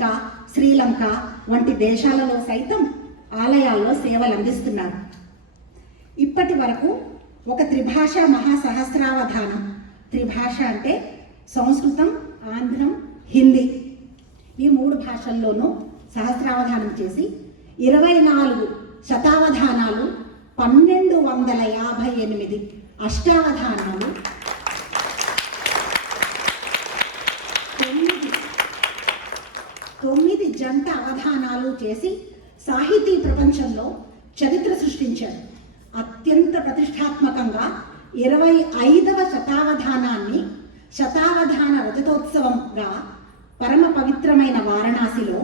America, Sri Lanka వంటి దేశాలలో సైతం ఆలయాల్లో సేవలు అందిస్తున్నారు. ఇప్పటి వరకు ఒక త్రిభాషా మహాసహస్రావధానం, త్రిభాష అంటే సంస్కృతం, ఆంధ్రం, హిందీ, ఈ 3 భాషల్లోనూ సహస్రావధానం చేసి 24 శతావధానాలు, 1258 అష్టావధానాలు, 9 జంట అవధానాలు చేసి సాహితీ ప్రపంచంలో చరిత్ర సృష్టించారు. అత్యంత ప్రతిష్టాత్మకంగా 25వ శతావధానాన్ని శతావధాన రజతోత్సవంగా పరమ పవిత్రమైన వారణాసిలో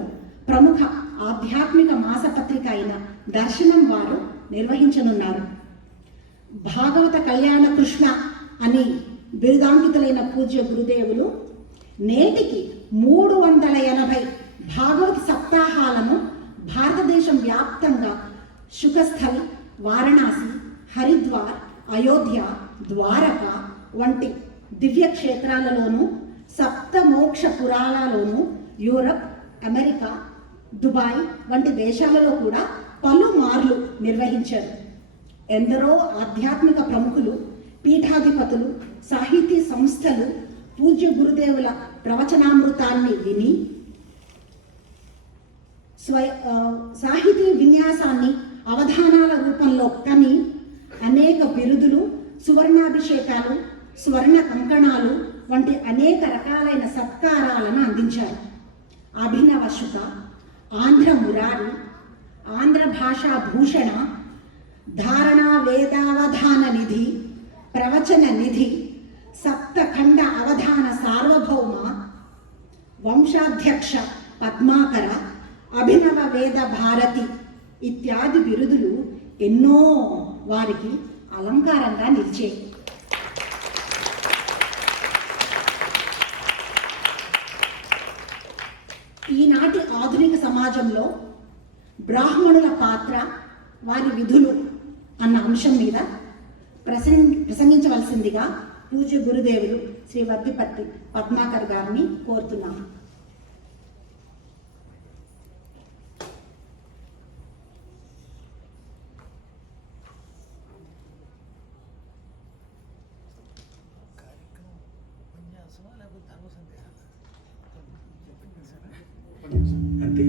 ప్రముఖ ఆధ్యాత్మిక మాసపత్రిక అయిన దర్శనం వారు నిర్వహించనున్నారు. భాగవత కళ్యాణ కృష్ణ అని బిరుదాంకితులైన పూజ్య గురుదేవులు నేటికి 380 భాగవత సప్తాహాలను భారతదేశం వ్యాప్తంగా శుకస్థల్, వారణాసి, హరిద్వార్, అయోధ్య, ద్వారక వంటి దివ్య క్షేత్రాలలోనూ, సప్తమోక్ష పురాలలోనూ, యూరప్, అమెరికా, దుబాయ్ వంటి దేశాలలో కూడా పలుమార్లు నిర్వహించారు. ఎందరో ఆధ్యాత్మిక ప్రముఖులు, పీఠాధిపతులు, సాహితీ సంస్థలు పూజ్య గురుదేవుల ప్రవచనామృతాన్ని విని సాహితీ విన్యాసాన్ని అవధానాల రూపంలో కని అనేక బిరుదులు, సువర్ణాభిషేకాలు, స్వర్ణ కంకణాలు వంటి అనేక రకాలైన సత్కారాలను అందించారు. అభినవ శుక, ఆంధ్ర మురారి, ఆంధ్ర భాషా భూషణ, ధారణా వేదావధాన నిధి, ప్రవచన నిధి, సప్తఖండ అవధాన సార్వభౌమ, వంశాధ్యక్ష పద్మాకర, అభినవ వేద భారతి ఇత్యాది బిరుదులు ఎన్నో వారికి అలంకారంగా నిలిచాయి. ఈనాటి ఆధునిక సమాజంలో బ్రాహ్మణుల పాత్ర, వారి విధులు అన్న అంశం మీద ప్రసంగించవలసిందిగా పూజ్య గురుదేవులు శ్రీ వద్దిపత్తి పద్మాకర్ గారిని కోరుతున్నాము. అంతే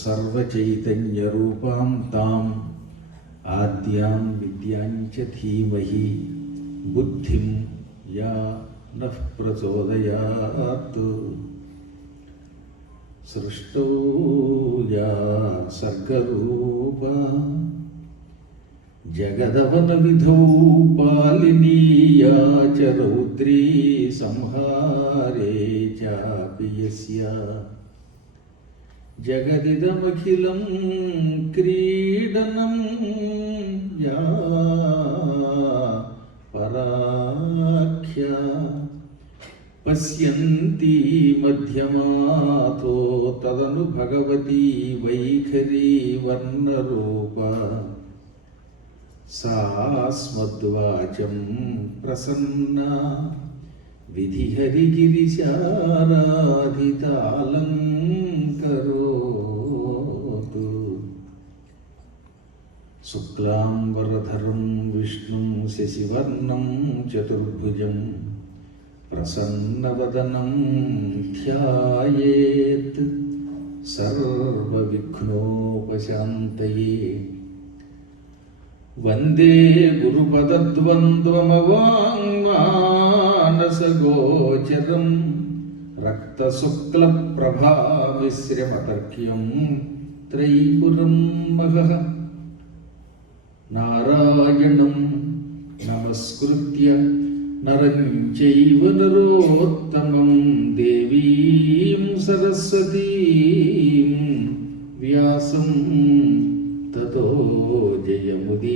सर्वचैतन्यरूपां ताम् आद्यां विद्यां च धीमहि बुद्धिं या नः प्रचोदयात् सृष्टौ या सर्गरूपा जगदवनविधौ पालिनीया च रौद्री संहारे चापि यस्या जगदिदमखिलं क्रीडनं या पराख्या पश्यन्ती मध्यमातो तदनु भगवती वैखरी वर्णरूपा सा स्मद्वाचं प्रसन्ना विधिहरिगिरिशाराधितालङ्करोतु शुक्लाम्बरधरं विष्णुं शशिवर्णं चतुर्भुजं प्रसन्नवदनं ध्यायेत् सर्वविघ्नोपशान्तये वन्दे गुरुपदद्वन्द्वमवाङ्मानसगोचरं रक्तशुक्लप्रभामिश्रमतर्क्यं त्रैपुरं महः नारायणं नमस्कृत्य नरं चैव नरोत्तमं देवीं सरस्वतीं व्यास వాసం తతో జయముదీరయేత్.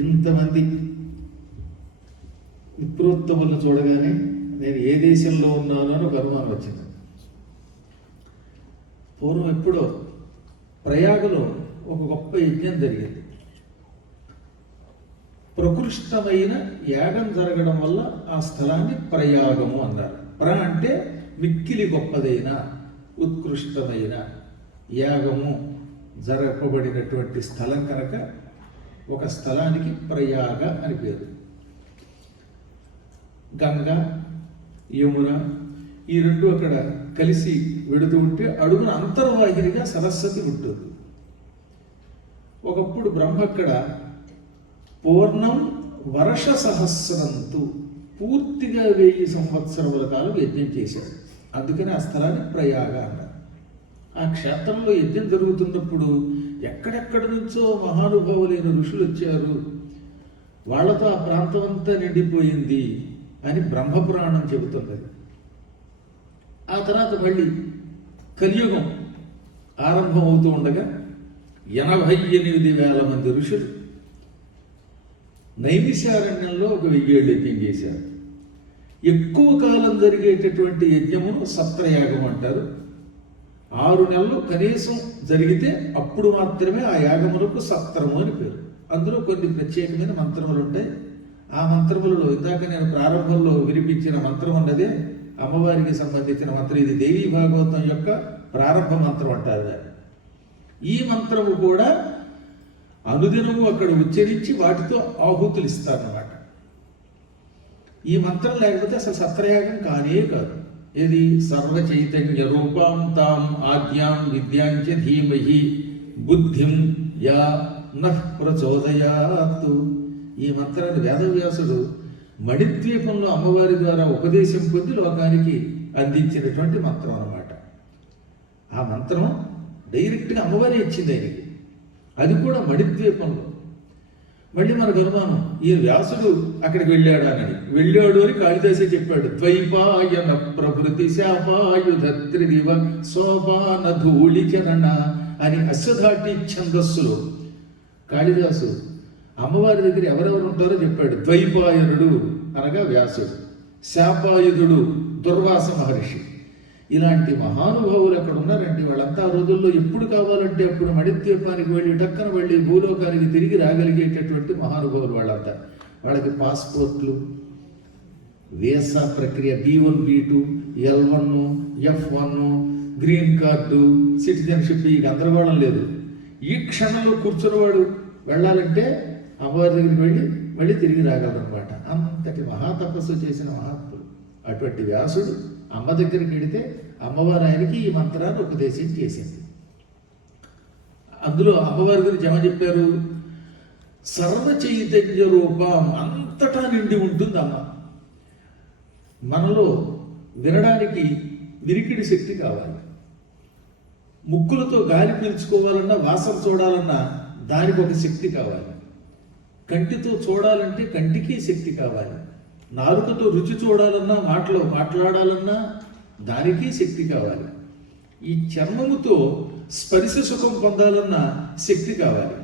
ఇంతమంది విప్రోత్తములను చూడగానే నేను ఏ దేశంలో ఉన్నానో అని ఒక అనుమానం వచ్చింది. పూర్వం ఎప్పుడో ప్రయాగలో ఒక గొప్ప యజ్ఞం జరిగింది. ప్రకృష్టమైన యాగం జరగడం వల్ల ఆ స్థలాన్ని ప్రయాగము అన్నారు. అంటే మిక్కిలి గొప్పదైన ఉత్కృష్టమైన యాగము జరపబడినటువంటి స్థలం కనుక ఒక స్థలానికి ప్రయాగ అని పేరు. గంగ, యమున ఈ రెండు అక్కడ కలిసి వెడుతూ ఉంటే అడుగున అంతర్వాహినిగా సరస్వతి ఉంటుంది. ఒకప్పుడు బ్రహ్మ అక్కడ పూర్ణం వర్ష సహస్రంతు పూర్తిగా 1000 సంవత్సరముల కాలం యజ్ఞం చేశాడు. అందుకని ఆ స్థలాన్ని ప్రయాగ అన్నారు. ఆ క్షేత్రంలో యజ్ఞం జరుగుతున్నప్పుడు ఎక్కడెక్కడి నుంచో మహానుభావులైన ఋషులు వచ్చారు, వాళ్లతో ఆ ప్రాంతం అంతా నిండిపోయింది అని బ్రహ్మపురాణం చెబుతున్నది. ఆ తర్వాత మళ్ళీ కలియుగం ఆరంభం అవుతూ ఉండగా 88,000 మంది ఋషులు నైమిషారణ్యంలో ఒక 1000 ఏళ్ళు యజ్ఞం చేశారు. ఎక్కువ కాలం జరిగేటటువంటి యజ్ఞమును సత్రయాగం అంటారు. 6 నెలలు కనీసం జరిగితే అప్పుడు మాత్రమే ఆ యాగములకు సత్రము అని పేరు. అందులో కొన్ని ప్రత్యేకమైన మంత్రములు ఉంటాయి. ఆ మంత్రములలో ఇందాక నేను ప్రారంభంలో వినిపించిన మంత్రం అన్నదే అమ్మవారికి సంబంధించిన మంత్రం. ఇది దేవీ భాగవతం యొక్క ప్రారంభ మంత్రం అంటారు దాన్ని. ఈ మంత్రము కూడా అనుదినము అక్కడ ఉచ్చరించి వాటితో ఆహుతులు ఇస్తారన్నమాట. ఈ మంత్రం లేకపోతే అసలు సత్రయాగం కానే కాదు. ఇది సర్వ చైతన్య రూపాం తాం ఆద్యాం విద్యాంచ ధీమహి బుద్ధిం యా నః ప్రచోదయాత్. ఈ మంత్రాన్ని వేదవ్యాసుడు మణిద్వీపంలో అమ్మవారి ద్వారా ఉపదేశం పొంది లోకానికి అందించినటువంటి మంత్రం అన్నమాట. ఆ మంత్రం డైరెక్ట్గా అమ్మవారి ఇచ్చింది ఆయనకి, అది కూడా మణిద్వీపంలో. మళ్ళీ మనకు అనుమానం, ఈ వ్యాసుడు అక్కడికి వెళ్ళాడానని. వెళ్ళాడు అని కాళిదాసే చెప్పాడు. ద్వైపాయన ప్రభృతి శాపాయుధత్రిదివ సోపాన ధూళిచరణ అని అశ్వధాటి ఛందస్సులో కాళిదాసు అమ్మవారి దగ్గర ఎవరెవరు ఉంటారో చెప్పాడు. ద్వైపాయనుడు అనగా వ్యాసుడు, శాపాయుధుడు దుర్వాస మహర్షి. ఇలాంటి మహానుభావులు అక్కడ ఉన్నారండి. వాళ్ళంతా ఆ రోజుల్లో ఎప్పుడు కావాలంటే అప్పుడు మణిద్వీపానికి వెళ్ళి టక్కన వెళ్ళి భూలోకానికి తిరిగి రాగలిగేటటువంటి మహానుభావులు వాళ్ళంతా. వాళ్ళకి పాస్పోర్ట్లు, వీసా ప్రక్రియ B1 B2 L1 F1 green card, citizenship ఈ గందరగోళం లేదు. ఈ క్షణంలో కూర్చున్నవాడు వెళ్ళాలంటే అమ్మవారి దగ్గరికి వెళ్ళి మళ్ళీ తిరిగి రాగలరనమాట. అంతటి మహాతపస్సు చేసిన మహాత్ముడు అటువంటి వ్యాసుడు అమ్మ దగ్గరికి వెళితే అమ్మవారు ఆయనకి ఈ మంత్రాన్ని ఉపదేశం చేసింది. అందులో అమ్మవారి గురించి ఏమని చెప్పారు? సర్వ చైతన్య రూపం, అంతటా నిండి ఉంటుంది అమ్మ. మనలో వినడానికి వినికిడి శక్తి కావాలి. ముక్కులతో గాలి పీల్చుకోవాలన్నా, వాసన చూడాలన్నా దానికి ఒక శక్తి కావాలి. కంటితో చూడాలంటే కంటికి శక్తి కావాలి. నాలుకతో రుచి చూడాలన్నా, మాట్లాడాలన్నా దానికి శక్తి కావాలి. ఈ చర్మముతో స్పర్శ సుఖం పొందాలన్నా శక్తి కావాలి.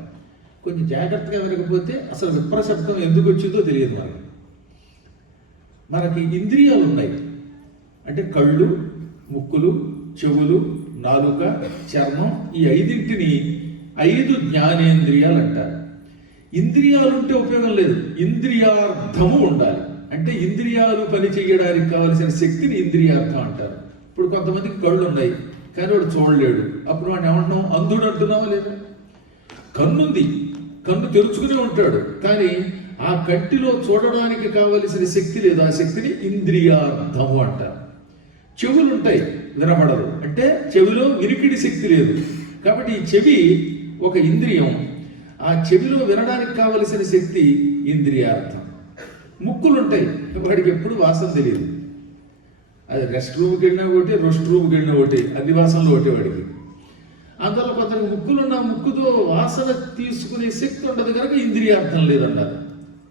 కొంచెం జాగ్రత్తగా వినకపోతే అసలు విప్రశబ్దం ఎందుకు వచ్చిందో తెలియదు మనకి ఇంద్రియాలు ఉన్నాయి. అంటే కళ్ళు, ముక్కులు, చెవులు, నాలుక, చర్మం, ఈ 5ంటిని 5 జ్ఞానేంద్రియాలు అంటారు. ఇంద్రియాలు ఉంటే ఉపయోగం లేదు, ఇంద్రియార్థము ఉండాలి. అంటే ఇంద్రియాలు పని చేయడానికి కావలసిన శక్తిని ఇంద్రియార్థం అంటారు. ఇప్పుడు కొంతమందికి కళ్ళు ఉన్నాయి కానీ వాడు చూడలేడు, అప్పుడు వాడిని ఏమంటున్నాం? అంధుడు అంటున్నావా లేదా? కన్నుంది, కన్ను తెరుచుకునే ఉంటాడు కానీ ఆ కంటిలో చూడడానికి కావలసిన శక్తి లేదు, ఆ శక్తిని ఇంద్రియార్థము అంటారు. చెవులు ఉంటాయి, వినపడదు, అంటే చెవిలో వినికిడి శక్తి లేదు కాబట్టి ఈ చెవి ఒక ఇంద్రియం. ఆ చెవిలో వినడానికి కావలసిన శక్తి ఇంద్రియార్థం. ముక్కులు ఉంటాయి, వాడికి ఎప్పుడు వాసన తెలియదు. అది రెస్ట్ రూమ్కి వెళ్ళినా ఒకటి, రెస్ట్ రూమ్కి వెళ్ళినా ఒకటి, అన్ని వాసనలు ఒకటి వాడికి. అందువల్ల కొంతమంది ముక్కులున్న ముక్కుతో వాసన తీసుకునే శక్తి ఉండదు కనుక ఇంద్రియార్థం లేదన్నారు.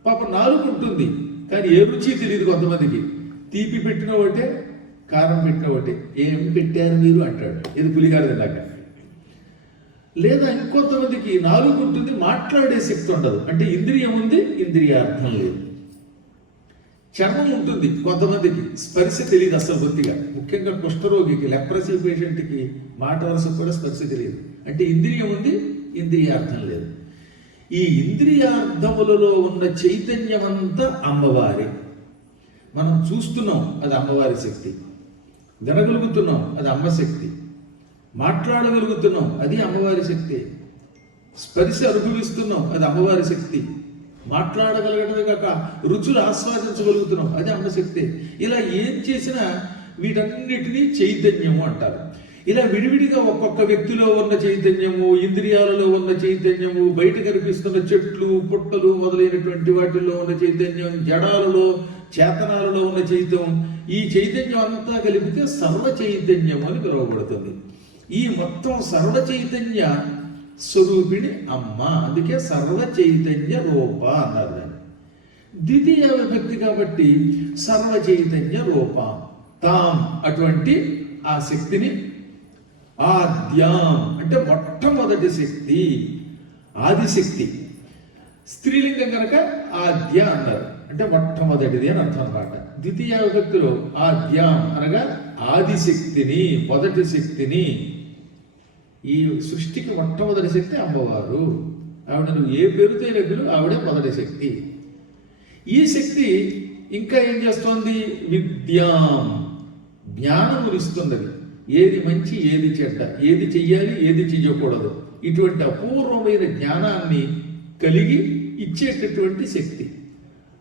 పాప నాలుగు ఉంటుంది కానీ ఏ రుచి తెలియదు కొంతమందికి. తీపి పెట్టిన ఒకటే, కారం పెట్టిన ఒకటే. ఏం పెట్టారు మీరు అంటాడు, ఇది పులిహార తిన్నాక. లేదా ఇంకొంతమందికి నాలుగు ఉంటుంది, మాట్లాడే శక్తి ఉండదు. అంటే ఇంద్రియం ఉంది, ఇంద్రియార్థం లేదు. చర్మం ఉంటుంది కొంతమందికి, స్పర్శ తెలియదు అసలు బొత్తిగా. ముఖ్యంగా కుష్ఠరోగికి, లెప్రసీ పేషెంట్కి మాట వరుస కూడా స్పర్శ తెలియదు. అంటే ఇంద్రియం ఉంది, ఇంద్రియార్థం లేదు. ఈ ఇంద్రియార్థములలో ఉన్న చైతన్యం అంతా అమ్మవారి. మనం చూస్తున్నాం, అది అమ్మవారి శక్తి. వినగలుగుతున్నాం, అది అమ్మ శక్తి. మాట్లాడగలుగుతున్నాం, అది అమ్మవారి శక్తి. స్పర్శ అనుభవిస్తున్నాం, అది అమ్మవారి శక్తి. మాట్లాడగలగడమే కాక రుచులు ఆస్వాదించగలుగుతున్నాం, అది అమ్మ శక్తి. ఇలా ఏం చేసినా వీటన్నిటినీ చైతన్యము అంటారు. ఇలా విడివిడిగా ఒక్కొక్క వ్యక్తిలో ఉన్న చైతన్యము, ఇంద్రియాలలో ఉన్న చైతన్యము, బయట కనిపిస్తున్న చెట్లు పుట్టలు మొదలైనటువంటి వాటిల్లో ఉన్న చైతన్యం, జడాలలో చేతనాలలో ఉన్న చైతన్యం, ఈ చైతన్యం అంతా కలిపితే సర్వ చైతన్యం అని పిలువబడుతుంది. ఈ మొత్తం సర్వ చైతన్య స్వరూపిణి అమ్మ. అందుకే సర్వ చైతన్య రూప అన్నారు దాన్ని. ద్వితీయ విభక్తి కాబట్టి సర్వ చైతన్య రూప తాం. అటువంటి ఆ శక్తిని ఆద్యాం అంటే మొట్టమొదటి శక్తి, ఆదిశక్తి. స్త్రీలింగం కనుక ఆద్య అన్నారు, అంటే మొట్టమొదటిది అని అర్థం అన్నమాట. ద్వితీయ విభక్తిలో ఆద్యాం అనగా ఆదిశక్తిని, మొదటి శక్తిని. ఈ సృష్టికి మొట్టమొదటి శక్తి అమ్మవారు. ఆవిడ నువ్వు ఏ పేరుతో పిలు, ఆవిడే మొదటి శక్తి. ఈ శక్తి ఇంకా ఏం చేస్తోంది? విద్యాం, జ్ఞానమునిస్తున్నది. ఏది మంచి, ఏది చెడ్డ, ఏది చెయ్యాలి, ఏది చెయ్యకూడదు, ఇటువంటి అపూర్వమైన జ్ఞానాన్ని కలిగి ఇచ్చేటటువంటి శక్తి.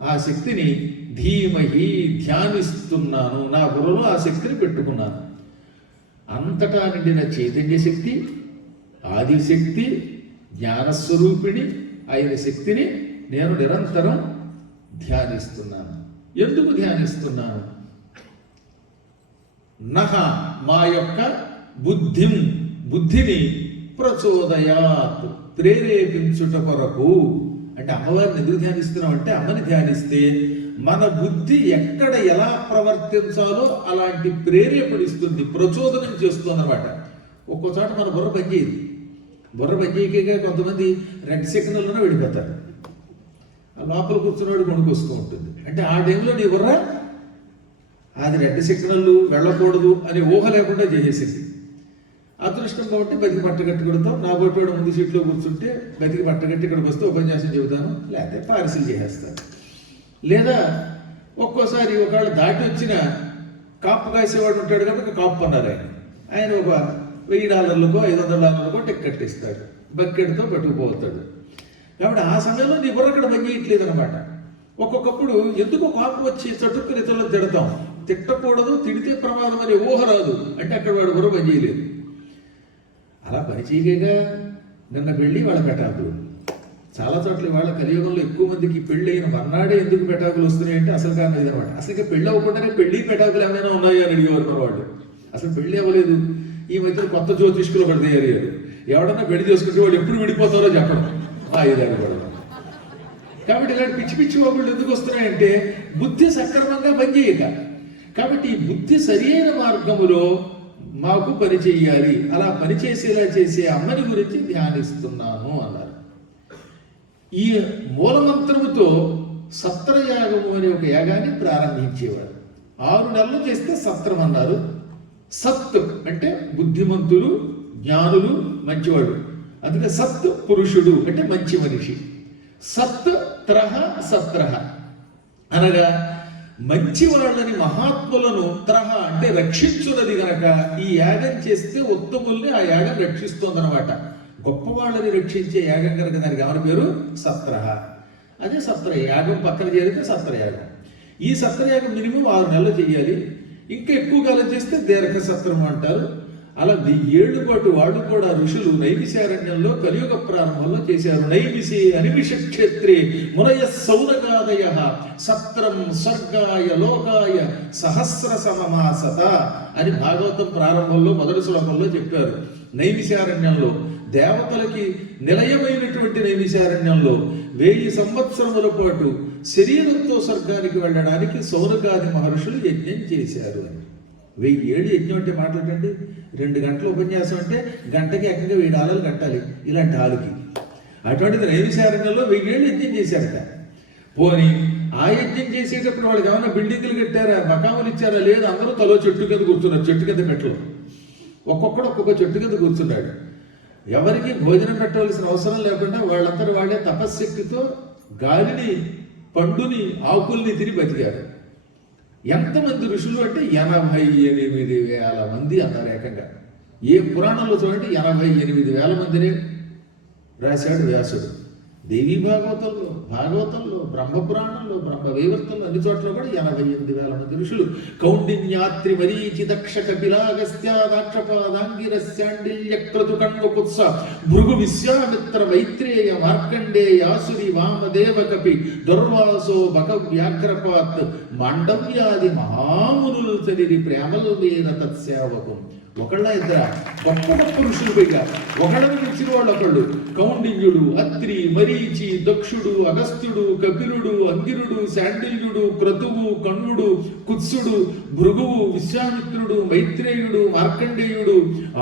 ఆ శక్తిని ధీమహి ధ్యానిస్తున్నాను, నా బుర్రలో ఆ శక్తిని పెట్టుకున్నాను. అంతటా నిండిన చైతన్య శక్తి, ఆదిశక్తి, జ్ఞానస్వరూపిణి అయిన శక్తిని నేను నిరంతరం ధ్యానిస్తున్నాను. ఎందుకు ధ్యానిస్తున్నాను? నహ మా యొక్క బుద్ధిని ప్రచోదయాత్ ప్రేరేపించుట కొరకు. అంటే అమ్మవారిని ఎందుకు ధ్యానిస్తున్నాం అంటే, అమ్మని ధ్యానిస్తే మన బుద్ధి ఎక్కడ ఎలా ప్రవర్తించాలో అలాంటి ప్రేరేపణిస్తుంది, ప్రచోదనం చేస్తుంది అన్నమాట. ఒక్కోచోట మన బుర్ర పనిచేయదు. బుర్ర పనిచేయక కొంతమంది రెడ్ సిగ్నల్లోనే వెళ్ళిపోతారు. ఆ లోపల కూర్చున్నవాడు కొనుక్కొస్తూ ఉంటుంది. అంటే ఆ టైంలో నీ బుర్ర అది రెడ్ సిగ్నల్ వెళ్ళకూడదు అనే ఊహ లేకుండా చేసేసింది. అదృష్టం కాబట్టి బతికి పట్టగట్టి కొడతాం. నా బొట్టుడు ముందు సీట్లో కూర్చుంటే బతికి పట్టగట్టి ఇక్కడికి వస్తే ఉపన్యాసం చెబుతాను, లేకపోతే పార్సిల్ చేసేస్తాను. లేదా ఒక్కోసారి ఒకవేళ దాటి వచ్చిన కాపు కాసేవాడు ఉంటాడు కనుక కాపు అన్నారు ఆయన ఒక $1000కో $500కో టికెట్ ఇస్తాడు, బకెట్తో పట్టుకుపోతాడు. కాబట్టి ఆ సమయంలో నీ బుర్ర అక్కడ పని చేయట్లేదు అనమాట. ఒక్కొక్కప్పుడు ఎందుకో కాపు వచ్చి చటుక్కుని ఇతరులను తిడతాం. తిట్టకూడదు, తిడితే ప్రమాదం అనే ఊహ రాదు, అంటే అక్కడ వాడు బుర్ర పని చేయలేదు. అలా పని చేయగా నిన్న పెళ్ళి వాళ్ళ పెటాకులు. చాలా చోట్ల వాళ్ళ కలియుగంలో ఎక్కువ మందికి పెళ్ళి అయిన మర్నాడే ఎందుకు పెటాకులు వస్తున్నాయంటే అసలు కారణం ఇదనమాట. అసలు పెళ్ళి అవ్వకుండానే పెళ్లి పెటాకులు ఏమైనా ఉన్నాయో అని అడిగేవారు మన వాళ్ళు. అసలు పెళ్ళి అవ్వలేదు. ఈ మధ్య కొత్త జ్యోతిష్కులు ఒకటి తయారయ్యారు. ఎవడన్నా పెళ్లి చేసుకుంటే వాళ్ళు ఎప్పుడు విడిపోతారో చెప్పడం, ఇదాన్ని కూడా. కాబట్టి ఇలాంటి పిచ్చి పిచ్చి వాళ్ళు ఎందుకు వస్తున్నాయంటే బుద్ధి సక్రమంగా పనిచేయక. కాబట్టి ఈ బుద్ధి సరి అయిన మార్గములో మాకు పని చెయ్యాలి, అలా పనిచేసేలా చేసే అమ్మని గురించి ధ్యానిస్తున్నాను అన్నారు. ఈ మూలమంత్రముతో సత్రయాగము అనే ఒక యాగాన్ని ప్రారంభించేవారు. 6 నెలలు చేస్తే సత్రం అన్నారు. సత్ అంటే బుద్ధిమంతులు, జ్ఞానులు, మంచివాడు. అందుకే సత్ పురుషుడు అంటే మంచి మనిషి. సత్ త్రహ సత్రహ అనగా మంచి వాళ్ళని, మహాత్ములను త్రహ అంటే రక్షించున్నది గనక ఈ యాగం చేస్తే ఉత్తముల్ని ఆ యాగం రక్షిస్తోందనమాట. గొప్పవాళ్ళని రక్షించే యాగం కనుక దానికి ఎవరి పేరు సత్రహ. అదే సత్రయాగం పక్కన చేరితే సత్రయాగం. ఈ సత్రయాగం మినిమం 6 నెలలు చేయాలి. ఇంకా ఎక్కువ కాలం చేస్తే దీర్ఘ సత్రం అంటారు. అలా 1000 ఏళ్ల పాటు వాళ్ళు కూడా ఋషులు నైమిషారణ్యంలో కలియుగ ప్రారంభంలో చేశారు. నైమిషే అనిమిష క్షేత్రే మునయ సౌనకాదయ సత్రం స్వర్గాయ లోకాయ సహస్ర సమమాసత అని భాగవతం ప్రారంభంలో మొదటి శ్లోకంలో చెప్పారు. నైమిషారణ్యంలో దేవతలకి నిలయమైనటువంటి నైమిషారణ్యంలో 1000 సంవత్సరముల పాటు శరీరంతో స్వర్గానికి వెళ్ళడానికి సౌనకాది మహర్షులు యజ్ఞం చేశారు అని. 1000 ఏళ్ళు యజ్ఞం అంటే మాట్లాడండి. 2 గంటల ఉపన్యాసం అంటే గంటకి ఏకంగా 1000 డాలర్లు కట్టాలి ఇలాంటి హాలుకి. అటువంటిది నైమిషారణ్యంలో 1000 ఏళ్ళు యజ్ఞం చేశారట. పోనీ ఆ యజ్ఞం చేసేటప్పుడు వాళ్ళకి ఏమైనా బిల్డింగులు కట్టారా, మకాములు ఇచ్చారా? లేదు, అందరూ తలో చెట్టు కింద కూర్చున్నారు. చెట్టు కింద మెట్లు, ఒక్కొక్కడు ఒక్కొక్క చెట్టు కింద కూర్చున్నాడు. ఎవరికి భోజనం పెట్టవలసిన అవసరం లేకుండా వాళ్ళందరూ వాళ్ళే తపశ్శక్తితో గాలిని, పండుని, ఆకుల్ని తిని బతికారు. ఎంతమంది ఋషులు అంటే 88,000 మంది అన్నారు ఏకంగా. ఏ పురాణంలో చూడండి 88,000 మందిని రాశాడు వ్యాసుడు. దేవీ భాగవతంలో బ్రహ్మపురాణంలో, బ్రహ్మవైవర్తంలో, అన్ని చోట్ల కూడా 88,000 మంది ఋషులు. కౌండిన్యాత్రి మరీచి దక్ష కపిలాగస్త్యాదాక్షపాదాంగిరస్యాండిల్య క్రతుకణ్వకుత్స భృగు విశ్వామిత్ర మైత్రేయ మార్కండేయ ఆసురి వామదేవ కపి దుర్వాసో బక వ్యాఘ్రపాత్ మాండవ్యాది మహామునులు చదివి ప్రేమల మీద తత్సేవకం. ఒకళ్ళ ఇద్దర గొప్ప గొప్ప ఋషులు పైగా ఒకళ్ళని మించిన వాళ్ళు ఒకళ్ళు. కౌండిన్యుడు, అత్రి, మరీచి, దక్షుడు, అగస్త్యుడు, కపిలుడు, అంగిరుడు, శాండిల్యుడు, క్రతువు, కణ్వుడు, కుత్సుడు, భృగువు, విశ్వామిత్రుడు, మైత్రేయుడు, మార్కండేయుడు,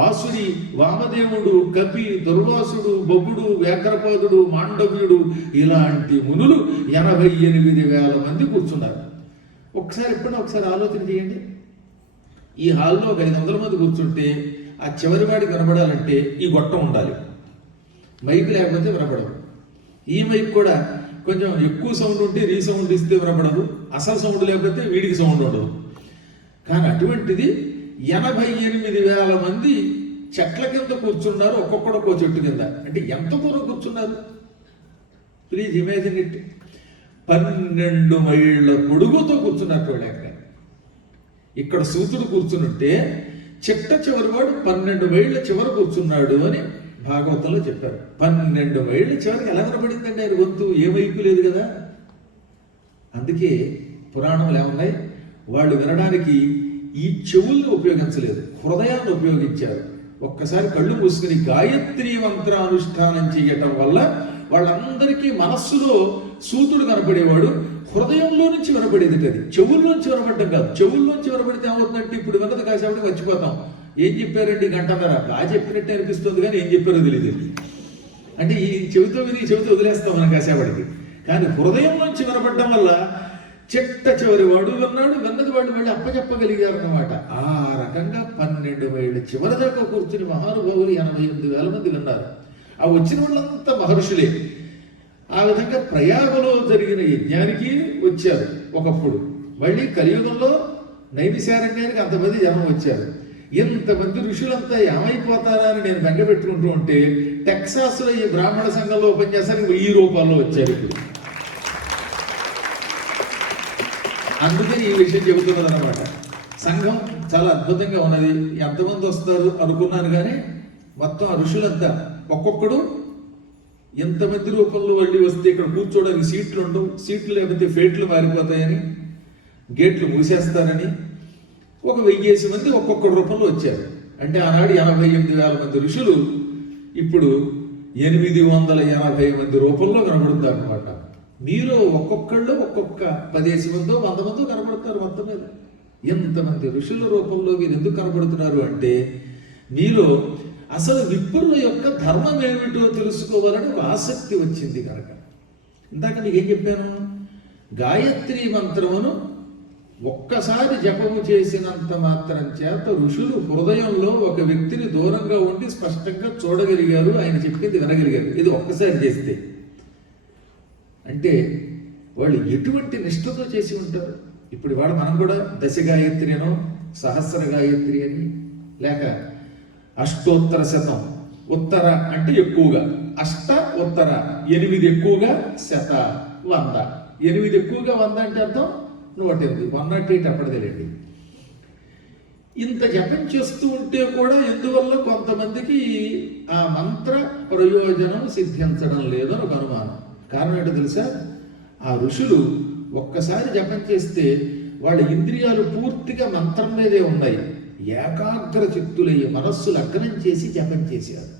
ఆసురి, వామదేవుడు, కపి, దుర్వాసుడు, బొగుడు, వ్యాఘ్రపాదుడు, మాండవ్యుడు, ఇలాంటి మునులు 88,000 మంది కూర్చున్నారు. ఒకసారి ఆలోచన చేయండి. ఈ హాల్లో ఒక 500 మంది కూర్చుంటే ఆ చివరి వాడికి వినపడాలంటే ఈ గొట్టం ఉండాలి. మైక్ లేకపోతే వినపడదు. ఈ మైక్ కూడా కొంచెం ఎక్కువ సౌండ్ ఉంటే రీసౌండ్ ఇస్తే వినపడదు, అసలు సౌండ్ లేకపోతే వీడికి సౌండ్ ఉండదు. కానీ అటువంటిది 88,000 మంది చెట్ల కింద కూర్చున్నారు, ఒక్కొక్కడు ఒక్కో చెట్టు కింద. అంటే ఎంత దూరం కూర్చున్నారు? Please imagine it. 12 మైళ్ళ పొడుగుతో కూర్చున్నట్టు వాళ్ళు. ఇక్కడ సూతుడు కూర్చునుంటే చిట్ట చివరి వాడు 12 మైళ్ళ చివర కూర్చున్నాడు అని భాగవతంలో చెప్పారు. 12 మైళ్ళ చివరికి ఎలా వినపడిందండి ఆయన గొంతు? ఏ వైపు లేదు కదా. అందుకే పురాణములు ఏమున్నాయి, వాళ్ళు వినడానికి ఈ చెవుల్ని ఉపయోగించలేదు, హృదయాన్ని ఉపయోగించారు. ఒక్కసారి కళ్ళు మూసుకుని గాయత్రి మంత్రానుష్ఠానం చేయటం వల్ల వాళ్ళందరికీ మనస్సులో సూతుడు కనపడేవాడు, హృదయంలో నుంచి వినపడేది. అది చెవుల్లోంచి వినపడ్డం కాదు. చెవుల్లోంచి వినపడితే ఏమవుతుందంటే ఇప్పుడు విన్నది కాసేపటి మర్చిపోతాం. ఏం చెప్పారండి గంటన్నర బాగా చెప్పినట్టే అనిపిస్తుంది, కానీ ఏం చెప్పారో తెలియదు. అంటే ఈ చెవితో వదిలేస్తాం మనం కాసేపటికి. కానీ హృదయంలోంచి వినపడడం వల్ల చిట్ట చివరి వాడు విన్నాడు, విన్నది వాళ్ళు వెళ్ళి అప్పచెప్పగలిగారు అన్నమాట. ఆ రకంగా 12 మైళ్ళ చివరి దాకా కూర్చుని మహానుభావులు 88,000 మంది విన్నారు. ఆ వచ్చిన వాళ్ళంతా మహర్షులే. ఆ విధంగా ప్రయాగలో జరిగిన యజ్ఞానికి వచ్చారు ఒకప్పుడు. మళ్ళీ కలియుగంలో నైమిషారణ్యానికి అంతమంది జనం వచ్చారు. ఇంతమంది ఋషులంతా ఏమైపోతారా అని నేను బెంగ పెట్టుకుంటూ ఉంటే టెక్సాస్లో ఈ బ్రాహ్మణ సంఘంలో ఉపన్యాసానికి 1000 రూపాయలు వచ్చారు ఇప్పుడు. అందుకని ఈ విషయం చెబుతున్నది అనమాట. సంఘం చాలా అద్భుతంగా ఉన్నది. ఎంతమంది వస్తారు అనుకున్నాను, కానీ మొత్తం ఆ ఋషులంతా ఒక్కొక్కడు ఎంతమంది రూపంలో వెళ్ళి వస్తే ఇక్కడ కూర్చోడానికి సీట్లు ఉండవు, సీట్లు లేకపోతే ఫేట్లు మారిపోతాయని, గేట్లు మూసేస్తారని ఒక 1000 మంది ఒక్కొక్క రూపంలో వచ్చారు. అంటే ఆనాడు 88,000 మంది ఋషులు ఇప్పుడు 880 మంది రూపంలో కనబడుతారు అనమాట. మీరు ఒక్కొక్కళ్ళు ఒక్కొక్క 10 మందో 100 మందో కనబడతారు మొత్తం మీద. ఎంతమంది ఋషుల రూపంలో మీరు ఎందుకు కనబడుతున్నారు అంటే మీలో అసలు విప్రుల యొక్క ధర్మం ఏమిటో తెలుసుకోవాలని ఒక ఆసక్తి వచ్చింది కనుక. ఇందాక నీకు ఏం చెప్పాను, గాయత్రి మంత్రమును ఒక్కసారి జపము చేసినంత మాత్రం చేత ఋషులు హృదయంలో ఒక వ్యక్తిని దూరంగా ఉండి స్పష్టంగా చూడగలిగారు, ఆయన చెప్పింది వినగలిగారు. ఇది ఒక్కసారి చేస్తే. అంటే వాళ్ళు ఎటువంటి నిష్ఠతో చేసి ఉంటారు. ఇప్పుడు వాడు మనం కూడా దశ గాయత్రి అనో సహస్ర గాయత్రి అని, లేక అష్టోత్తర శతం, ఉత్తర అంటే ఎక్కువగా, అష్ట ఉత్తర 8 ఎక్కువగా, శత 100. 8 ఎక్కువగా 100 అంటే అర్థం 108, 108 అప్పటి తెలియండి. ఇంత జపం చేస్తూ ఉంటే కూడా ఎందువల్ల కొంతమందికి ఆ మంత్ర ప్రయోజనం సిద్ధించడం లేదని ఒక అనుమానం. కారణం ఏంటో తెలుసా? ఆ ఋషులు ఒక్కసారి జపం చేస్తే వాళ్ళ ఇంద్రియాలు పూర్తిగా మంత్రం మీదే ఉన్నాయి. ఏకాగ్ర చిత్తులయ్యి మనస్సు లగ్నం చేసి జపం చేశారు.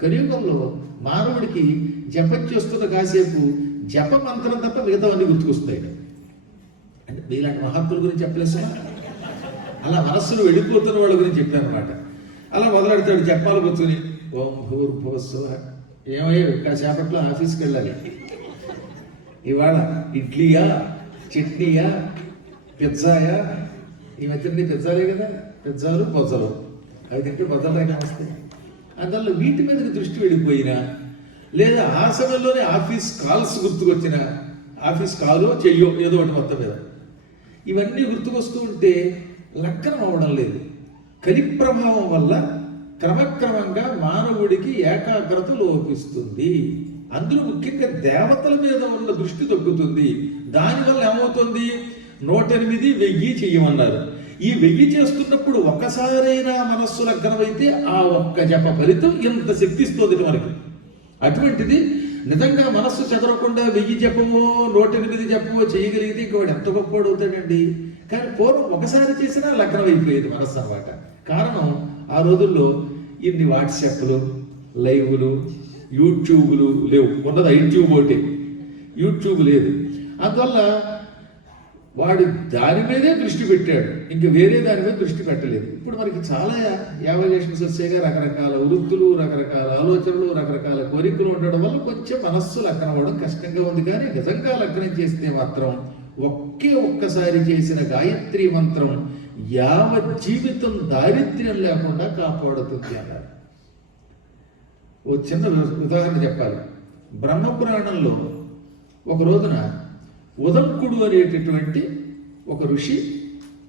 కలియుగంలో మానవుడికి జపం చేస్తున్న కాసేపు జప మంత్రం తప్ప మిగతావన్నీ గుర్తుకొస్తాయి. అంటే మీలాంటి మహాత్ముల గురించి చెప్పలేసా, అలా మనస్సును వెళ్ళిపోతున్న వాళ్ళ గురించి చెప్పానమాట. అలా మొదలెడతాడు జపాలు కూర్చుని, ఓం భూర్భువస్సువః. ఏమయ్యా కాసేపట్లో ఆఫీస్కి వెళ్ళాలి, ఇవాళ ఇడ్లీయా చట్నీయా పిజ్జాయా, ఈ మధ్యనే పిజ్జాలే కదా, పిజ్జాలు పొజ్జలు, అవి తింటే పొజ్జలే వస్తాయి. అందువల్ల వీటి మీదకి దృష్టి వెళ్ళిపోయినా, లేదా ఆ సమయంలోనే ఆఫీస్ కాల్స్ గుర్తుకొచ్చినా, ఆఫీస్ కాలో చెయ్యో ఏదో ఒకటి మొత్తం మీద ఇవన్నీ గుర్తుకొస్తూ ఉంటే లగ్నం అవడం లేదు. కలి ప్రభావం వల్ల క్రమక్రమంగా మానవుడికి ఏకాగ్రత లోపిస్తుంది. అందులో ముఖ్యంగా దేవతల మీద ఉన్న దృష్టి తగ్గుతుంది. దానివల్ల ఏమవుతుంది, 108 1000 చెయ్యమన్నారు. ఈ 1000 చేస్తున్నప్పుడు ఒక్కసారైనా మనస్సు లగ్నమైతే ఆ ఒక్క జప ఫలితం ఎంత శక్తిస్తుంది మనకి. అటువంటిది నిజంగా మనస్సు చెదరకుండా 1000 జపమో 108 జపమో చేయగలిగితే ఇంకోటి ఎంత గొప్పవాడు అవుతాడండి. కానీ పూర్వం ఒకసారి చేసినా లగ్నం అయిపోయేది మనస్సు అన్నమాట. కారణం ఆ రోజుల్లో ఇన్ని వాట్సాప్లు, లైవ్లు, యూట్యూబ్లు లేవు. ఉన్నది యూట్యూబ్ ఒకటి, యూట్యూబ్ లేదు. అందువల్ల వాడు దాని మీదే దృష్టి పెట్టాడు, ఇంక వేరే దాని మీద దృష్టి పెట్టలేదు. ఇప్పుడు మనకి చాలా యావగేషన్స్ వచ్చేగా, రకరకాల వృత్తులు, రకరకాల ఆలోచనలు, రకరకాల కోరికలు ఉండడం వల్ల కొంచెం మనస్సు లగ్నం అవ్వడం కష్టంగా ఉంది. కానీ నిజంగా లగ్నం చేస్తే మాత్రం ఒక్కసారి చేసిన గాయత్రి మంత్రం యావత్ జీవితం దారిద్ర్యం లేకుండా కాపాడుతుంది అన్నారు. ఓ చిన్న ఉదాహరణ చెప్పాలి. బ్రహ్మపురాణంలో ఒక రోజున ఉదంకుడు అనేటటువంటి ఒక ఋషి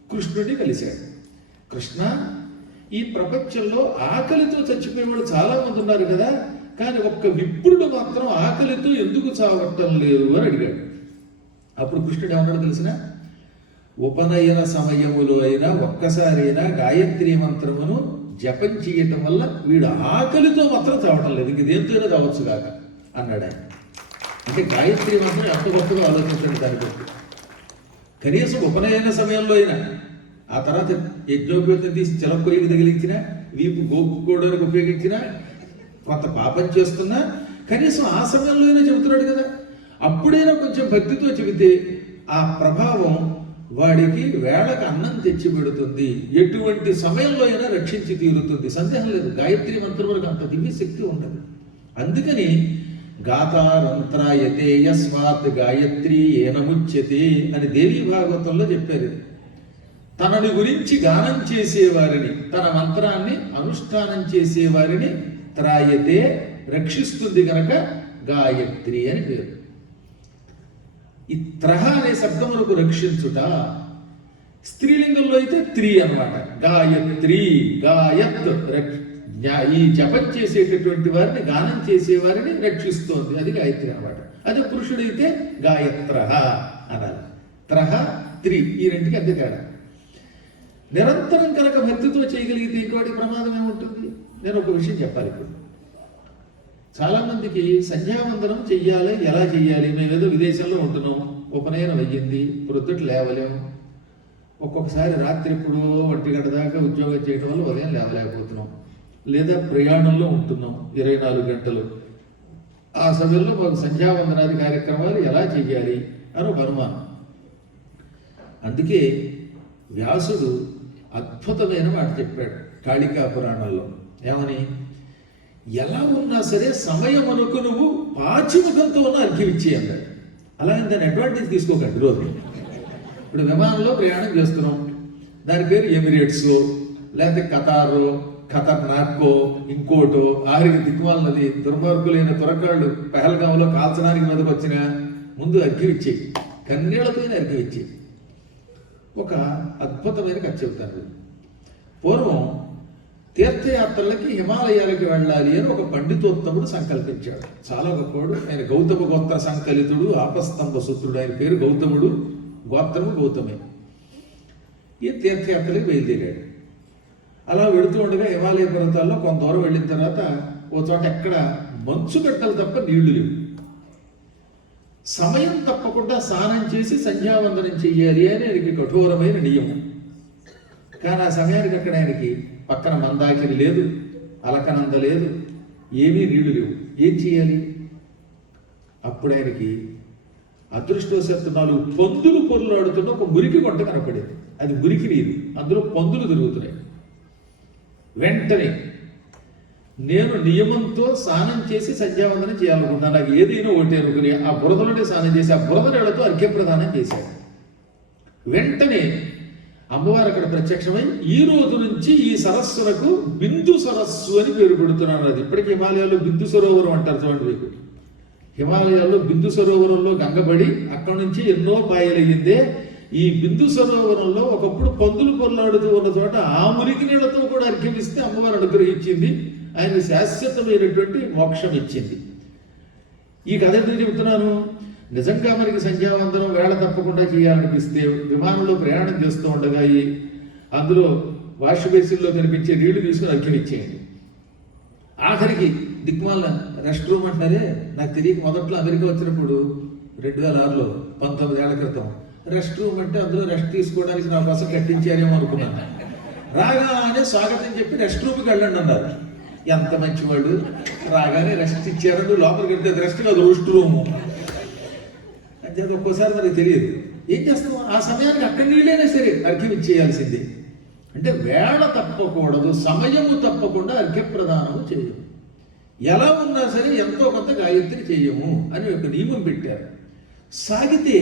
కృష్ణుడిని కలిశాడు. కృష్ణ, ఈ ప్రపంచంలో ఆకలితో చచ్చిపోయేవాళ్ళు చాలా మంది ఉన్నారు కదా, కానీ ఒక్క విప్రుడు మాత్రం ఆకలితో ఎందుకు చావటం లేదు అని అడిగాడు. అప్పుడు కృష్ణుడు ఏమన్నాడు తెలిసిన, ఉపనయన సమయములో అయినా ఒక్కసారైనా గాయత్రి మంత్రమును జపం చేయటం వల్ల వీడు ఆకలితో మాత్రం చావటం లేదు, ఇంక దేంతోనే చావచ్చు కాక అన్నాడు ఆయన. అంటే గాయత్రి మంత్రం ఎంత గొప్పగా ఆలోచించండి దాని గురించి. కనీసం ఉపనయన సమయంలో అయినా, ఆ తర్వాత యజ్ఞోపేతం తీసి చిలకొయ్యకి తగిలించిన, వీపు గోపుకోవడానికి ఉపయోగించిన, కొంత పాపం చేస్తున్నా కనీసం ఆ సమయంలో అయినా చెబుతున్నాడు కదా. అప్పుడైనా కొంచెం భక్తితో చెబితే ఆ ప్రభావం వాడికి వేళకు అన్నం తెచ్చి పెడుతుంది, ఎటువంటి సమయంలో అయినా రక్షించి తీరుతుంది. సందేహం లేదు, గాయత్రి మంత్రం వరకు అంత దివ్య శక్తి ఉండదు. అందుకని గాతారంత్రాయతే యస్మాత్ గాయత్రి ఏనముచ్యతే అని దేవీ భాగవతంలో చెప్పారు. తనని గురించి గానం చేసేవారిని, తన మంత్రాన్ని అనుష్ఠానం చేసేవారిని త్రాయతే రక్షిస్తుంది గనక గాయత్రి అని పేరు. ఈ త్రహ అనే శబ్దములకు రక్షించుట, స్త్రీలింగంలో అయితే త్రీ అన్నమాట. గాయత్రి, గాయత్ ఈ జపం చేసేటటువంటి వారిని, గానం చేసేవారిని రక్షిస్తోంది, అది గాయత్రి అన్నమాట. అదే పురుషుడైతే గాయత్ర అనాలి. త్రహ త్రి, ఈ రెండుకి అంతే తేడా. నిరంతరం కనుక భక్తితో చేయగలిగితే ఇంకోటి ప్రమాదం ఏముంటుంది. నేను ఒక విషయం చెప్పాలి. ఇప్పుడు చాలా మందికి సంధ్యావందనం చెయ్యాలి, ఎలా చెయ్యాలి, మేము ఏదో విదేశంలో ఉంటున్నాం, ఉపనయనం అయ్యింది, ప్రొద్దుట లేవలేము, ఒక్కొక్కసారి రాత్రి ఎప్పుడో 1 గంట దాకా ఉద్యోగం చేయడం వల్ల ఉదయం లేవలేకపోతున్నాం, లేదా ప్రయాణంలో ఉంటున్నాం 24 గంటలు. ఆ సమయంలో మాకు సంధ్యావందనాది కార్యక్రమాలు ఎలా చెయ్యాలి అని ఒక అనుమానం. అందుకే వ్యాసుడు అద్భుతమైన మాట చెప్పాడు కాళికా పురాణంలో. ఏమని, ఎలా ఉన్నా సరే సమయమునకు నువ్వు పాచిముఖంతో ఉన్న అర్ఘ్యం ఇచ్చే అన్నాడు. అలాగే దాన్ని అడ్వాంటేజ్ తీసుకోకండి. రోజు ఇప్పుడు విమానంలో ప్రయాణం చేస్తున్నాం, దాని పేరు ఎమిరేట్స్, లేకపోతే ఖతారో, ఖతర్నాక్కో, ఇంకోటో, ఆఖరికి దిక్కుమాలన్నది దుర్మార్గులైన తురకాళ్ళు పెహల్గాంలో కాల్చడానికి మీదకి వచ్చిన ముందు అర్ఘ్యం ఇచ్చేయి, కన్నీళ్లతోనే అర్ఘ్యం ఇచ్చేయి. ఒక అద్భుతమైన కథ చెబుతాను. పూర్వం తీర్థయాత్రలకి హిమాలయాలకి వెళ్ళాలి అని ఒక పండితోత్తముడు సంకల్పించాడు. చాలా గొప్పవాడు ఆయన. గౌతమ గోత్ర సంకలితుడు, ఆపస్తంభ సూత్రుడు. ఆయన పేరు గౌతముడు, గోత్రము గౌతమే. ఈ తీర్థయాత్రలకు బయలుదేరాడు. అలా వెళుతూ ఉండగా హిమాలయ పర్వతాల్లో కొంత దూరం వెళ్ళిన తర్వాత ఓ చోట ఎక్కడ మంచు గడ్డలు తప్ప నీళ్లు లేవు. సమయం తప్పకుండా స్నానం చేసి సంధ్యావందనం చెయ్యాలి అని ఆయనకి కఠోరమైన నియమం. కానీ ఆ సమయానికి అక్కడ ఆయనకి పక్కన మందాకిని లేదు, అలకనంద లేదు, ఏమీ నీళ్లు లేవు. ఏం చేయాలి? అప్పుడు ఆయనకి అదృష్టవశాత్తు 4 పందులు పొర్లాడుతున్న ఒక మురికి గుంట కనపడింది. అది మురికి నీరు, అందులో పందులు తిరుగుతున్నాయి. వెంటనే నేను నియమంతో స్నానం చేసి సంధ్యావందనం చేయాలనుకున్నాను. నాకు ఏదైనా ఒకటి అనుకుని ఆ బురదలోనే స్నానం చేసి ఆ బురద నీళ్లతో అర్ఘ్యప్రదానం చేశాను. వెంటనే అమ్మవారు అక్కడ ప్రత్యక్షమై ఈ రోజు నుంచి ఈ సరస్సులకు బిందు సరస్సు అని పేరు పెడుతున్నాను. అది ఇప్పటికీ హిమాలయాల్లో బిందు సరోవరం అంటారు చూడండి. మీకు హిమాలయాల్లో బిందు సరోవరంలో గంగబడి అక్కడి నుంచి ఎన్నో పాయలయ్యిందే. ఈ బిందు సరోవరంలో ఒకప్పుడు పందులు పొరలాడుతూ ఉన్న చోట ఆ మురికి నీళ్లతో కూడా అర్ఘ్యమిస్తే అమ్మవారు అనుగ్రహించింది. ఆయన శాశ్వతమైనటువంటి మోక్షం ఇచ్చింది. ఈ కథ ఎందుకు చెబుతున్నాను? నిజంగా మనకి సంధ్యావందనం వేళ తప్పకుండా చేయాలనిపిస్తే విమానంలో ప్రయాణం చేస్తూ ఉండగా అందులో వాష్ బేసిన్లో కనిపించే నీళ్లు తీసుకుని అర్ఘ్యం ఇచ్చేయండి. ఆఖరికి దిక్మాల రెస్ట్ రూమ్ అంటారే, నాకు తెలియక మొదట్లో అమెరికా వచ్చినప్పుడు 2006లో 19 ఏళ్ల క్రితం రెస్ట్ రూమ్ అంటే అందులో రెస్ట్ తీసుకోవడానికి నా కోసం కట్టించారేమో అనుకున్నాను. రాగానే స్వాగతం చెప్పి రెస్ట్ రూమ్కి వెళ్ళండి అన్నారు. ఎంత మంచివాడు, రాగానే రెస్ట్ ఇచ్చారు. లోపలికి వెళ్తే రెస్ట్ కాదు, రెస్ట్ రూము అంటే ఒక్కోసారి మనకి తెలియదు. ఏం చేస్తాం, ఆ సమయానికి అక్కడ నీళ్ళైనా సరే అర్ఘ్యం ఇచ్చేయాల్సిందే. అంటే వేళ తప్పకూడదు, సమయము తప్పకుండా అర్ఘ్యప్రదానము చేయము. ఎలా ఉన్నా సరే ఎంతో కొంత గాయత్రి చేయము అని ఒక నియమం పెట్టారు. సాగితే